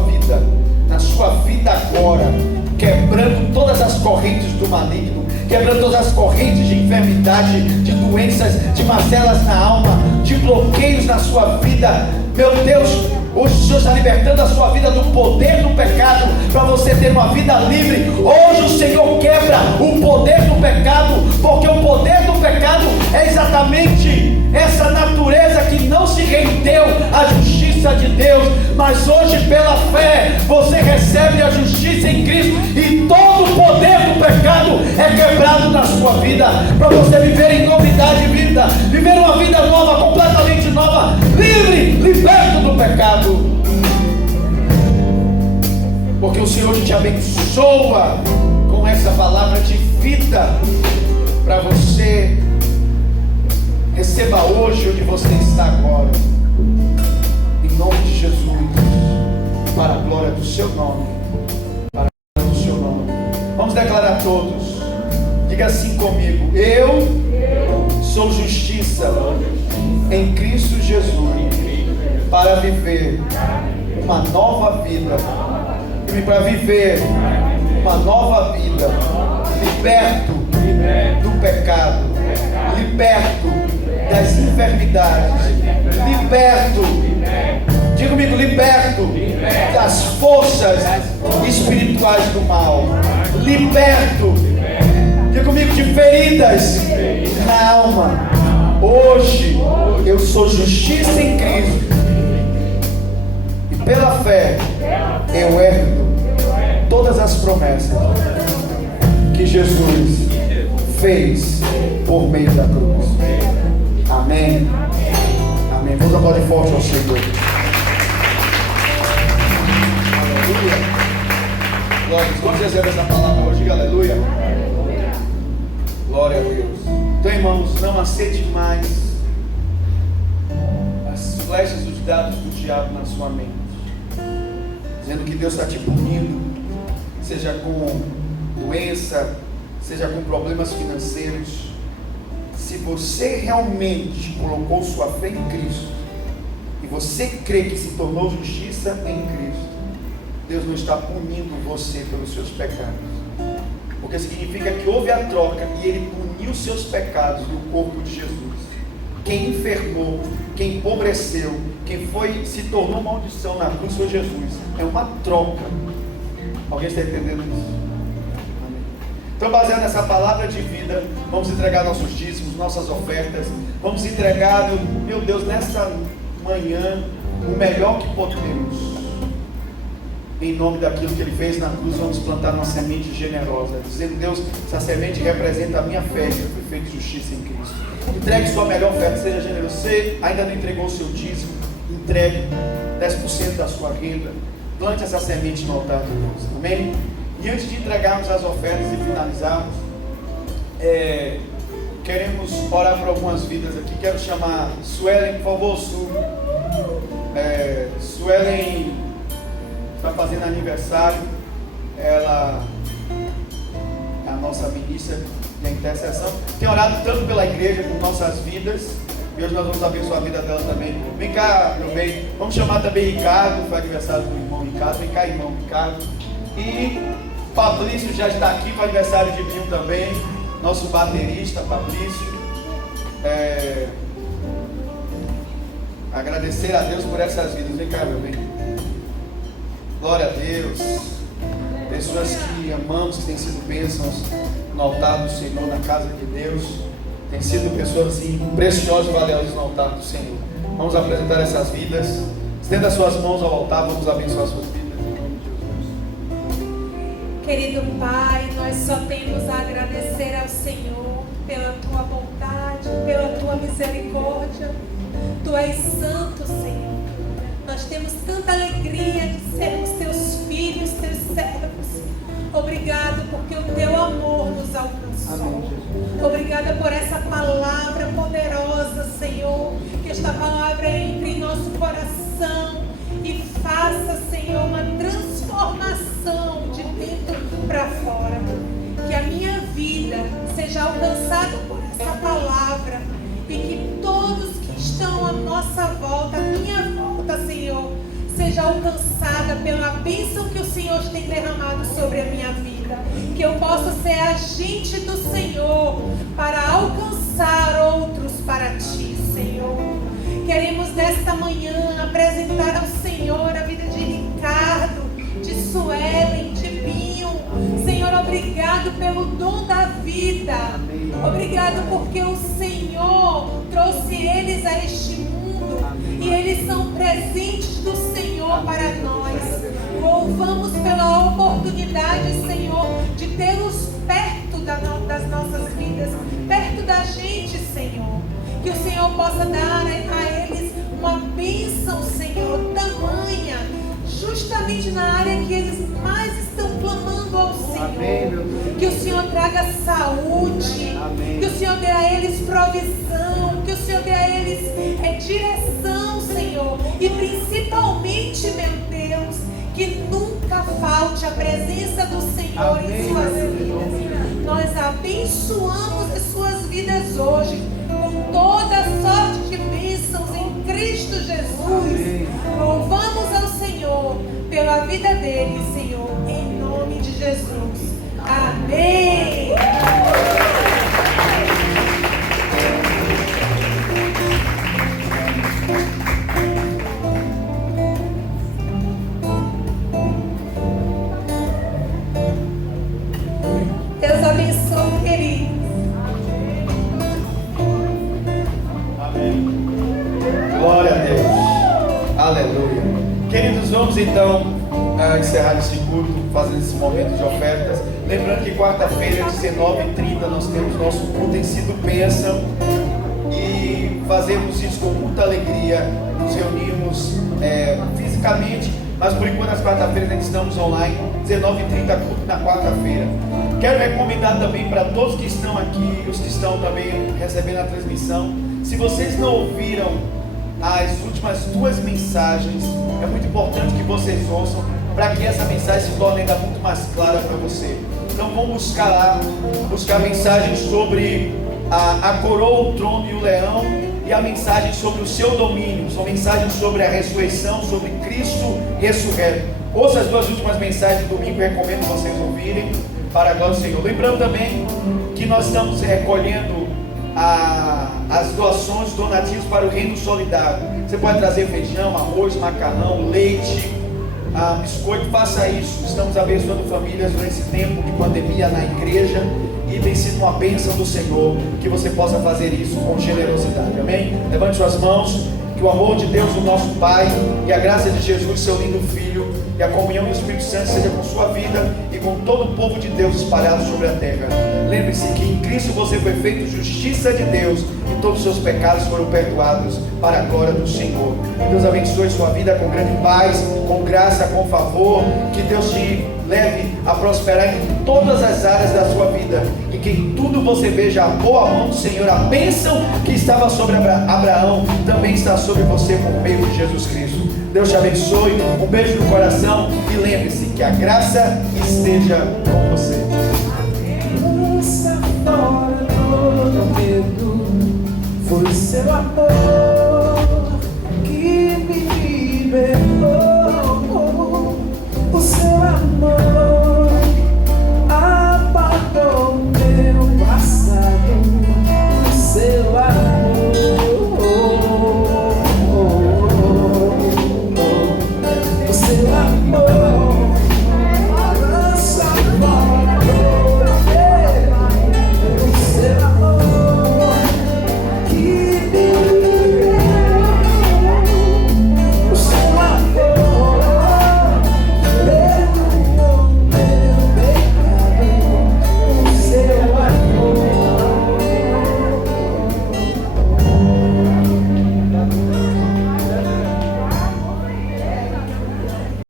vida agora, quebrando todas as correntes do maligno, quebrando todas as correntes de enfermidade, de doenças, de mazelas na alma, de bloqueios na sua vida. Meu Deus, hoje o Senhor está libertando a sua vida do poder do pecado, para você ter uma vida livre. Hoje o Senhor quebra o poder do pecado, porque o poder do pecado é exatamente essa natureza que não se rendeu à justiça de Deus. Mas hoje, pela fé, você recebe a justiça em Cristo, e todo o poder do pecado é quebrado na sua vida, para você viver em novidade de vida, viver uma vida nova, completamente nova, livre, liberto do pecado. Porque o Senhor te abençoa com essa palavra de vida, para você receba hoje onde você está agora, em nome de Jesus, para a glória do seu nome, para a glória do seu nome. Vamos declarar todos. Diga assim comigo: eu sou justiça em Cristo Jesus, para viver uma nova vida, e para viver uma nova vida, liberto do pecado, liberto das enfermidades, liberto, diga comigo, liberto das forças espirituais do mal, liberto, diga comigo, de feridas na alma. Hoje eu sou justiça em Cristo, e pela fé eu herdo todas as promessas que Jesus fez por meio da cruz. Amém. Amém. Vamos agora de forte ao Senhor. Aleluia. Glória a Deus. Quantos recebem essa palavra hoje? Diga aleluia. Glória a Deus. Então, irmãos, não aceite mais as flechas dos dados do diabo na sua mente, dizendo que Deus está te punindo, seja com doença, seja com problemas financeiros, se você realmente colocou sua fé em Cristo e você crê que se tornou justiça em Cristo, Deus não está punindo você pelos seus pecados, porque significa que houve a troca e Ele puniu os seus pecados no corpo de Jesus. Quem enfermou, quem empobreceu, quem se tornou maldição na cruz foi Jesus. É uma troca. Alguém está entendendo isso? Amém. Então, baseado nessa palavra de vida, vamos entregar nossos dízimos, nossas ofertas. Vamos entregar, meu Deus, nessa manhã, o melhor que podemos. Em nome daquilo que Ele fez na cruz, vamos plantar uma semente generosa, dizendo: Deus, essa semente representa a minha fé, que eu fui feito justiça em Cristo. Entregue sua melhor oferta, seja generoso. Você ainda não entregou o seu dízimo, entregue 10% da sua renda, plante essa semente no altar de Deus, amém? E antes de entregarmos as ofertas e finalizarmos, queremos orar por algumas vidas aqui. Quero chamar Suelen, por favor, Suelen está fazendo aniversário. Ela é a nossa ministra de intercessão. Tem orado tanto pela igreja por nossas vidas. E hoje nós vamos abençoar a vida dela também. Vem cá, meu bem. Vamos chamar também Ricardo. Foi aniversário do irmão Ricardo. Vem cá, irmão Ricardo. E Fabrício já está aqui. Foi aniversário de Binho também. Nosso baterista, Fabrício. Agradecer a Deus por essas vidas. Vem cá, meu bem. Glória a Deus. Pessoas que amamos, que têm sido bênçãos no altar do Senhor, na casa de Deus. Tem sido pessoas assim, preciosas e valiosas no altar do Senhor. Vamos apresentar essas vidas. Estenda suas mãos ao altar, vamos abençoar suas vidas em nome de Jesus. Querido Pai, nós só temos a agradecer ao Senhor pela Tua bondade, pela Tua misericórdia. Tu és santo, Senhor. Nós temos tanta alegria de sermos Teus filhos, Teus servos. Obrigado porque o Teu amor nos alcançou. Amém, Jesus. Obrigada por essa palavra poderosa, Senhor. Que esta palavra entre em nosso coração e faça, Senhor, uma transformação de dentro para fora. Que a minha vida seja alcançada por essa palavra e que todos que estão à nossa volta, à minha volta, Senhor, seja alcançada pela bênção que o Senhor tem derramado sobre a minha vida. Que eu possa ser agente do Senhor para alcançar outros para Ti, Senhor. Queremos nesta manhã apresentar ao Senhor a vida de Ricardo, de Suelen, de Binho. Senhor, obrigado pelo dom da vida. Obrigado porque o Senhor trouxe eles a este mundo. E eles são presentes do Senhor para nós. Louvamos pela oportunidade, Senhor, de tê-los perto das nossas vidas, perto da gente, Senhor. Que o Senhor possa dar a eles uma bênção, Senhor, tamanha, justamente na área que eles mais estão clamando ao Senhor. Amém, meu Deus. Que o Senhor traga saúde. Amém. Que o Senhor dê a eles provisão. Que o Senhor dê a eles direção, Senhor. E principalmente, meu Deus, que nunca falte a presença do Senhor. Amém, em suas meu vidas. Nós abençoamos as suas vidas hoje com toda sorte de bênçãos em Cristo Jesus. Amém. Louvamos ao Senhor pela vida dele, Senhor, em nome de Jesus. Amém. Deus abençoe, queridos. Amém. Glória a Deus. Aleluia. Queridos, vamos então encerrar esse culto, fazendo esse momento de ofertas. Lembrando que quarta-feira, 19h30, nós temos nosso culto. Tem sido bênção e fazemos isso com muita alegria. Nos reunimos fisicamente, mas por enquanto nas quarta-feiras ainda estamos online. 19h30, culto na quarta-feira. Quero recomendar também para todos que estão aqui, os que estão também recebendo a transmissão, se vocês não ouviram as últimas 2 mensagens, é muito importante que vocês ouçam, para que essa mensagem se torne ainda muito mais clara para você. Então vamos buscar lá, buscar mensagens sobre a coroa, o trono e o leão, e a mensagem sobre o seu domínio, são mensagens sobre a ressurreição, sobre Cristo ressurreto. Ouça as duas últimas mensagens do domingo, recomendo vocês ouvirem, para a glória do Senhor. Lembrando também que nós estamos recolhendo as doações, donativos para o reino solidário. Você pode trazer feijão, arroz, macarrão, leite, biscoito, faça isso. Estamos abençoando famílias nesse tempo de pandemia na igreja, e tem sido uma bênção do Senhor que você possa fazer isso com generosidade, amém? Levante suas mãos, que o amor de Deus, o nosso Pai, e a graça de Jesus, seu lindo Filho, e a comunhão do Espírito Santo seja com sua vida e com todo o povo de Deus espalhado sobre a terra. Lembre-se que em Cristo você foi feito justiça de Deus, e todos os seus pecados foram perdoados para a glória do Senhor. Que Deus abençoe sua vida com grande paz, com graça, com favor. Que Deus te leve a prosperar em todas as áreas da sua vida, e que em tudo você veja a boa mão do Senhor. A bênção que estava sobre Abraão também está sobre você por meio de Jesus Cristo. Deus te abençoe, um beijo no coração, e lembre-se que a graça esteja com você. Lança fora todo medo, foi seu amor que me libertou, o seu amor.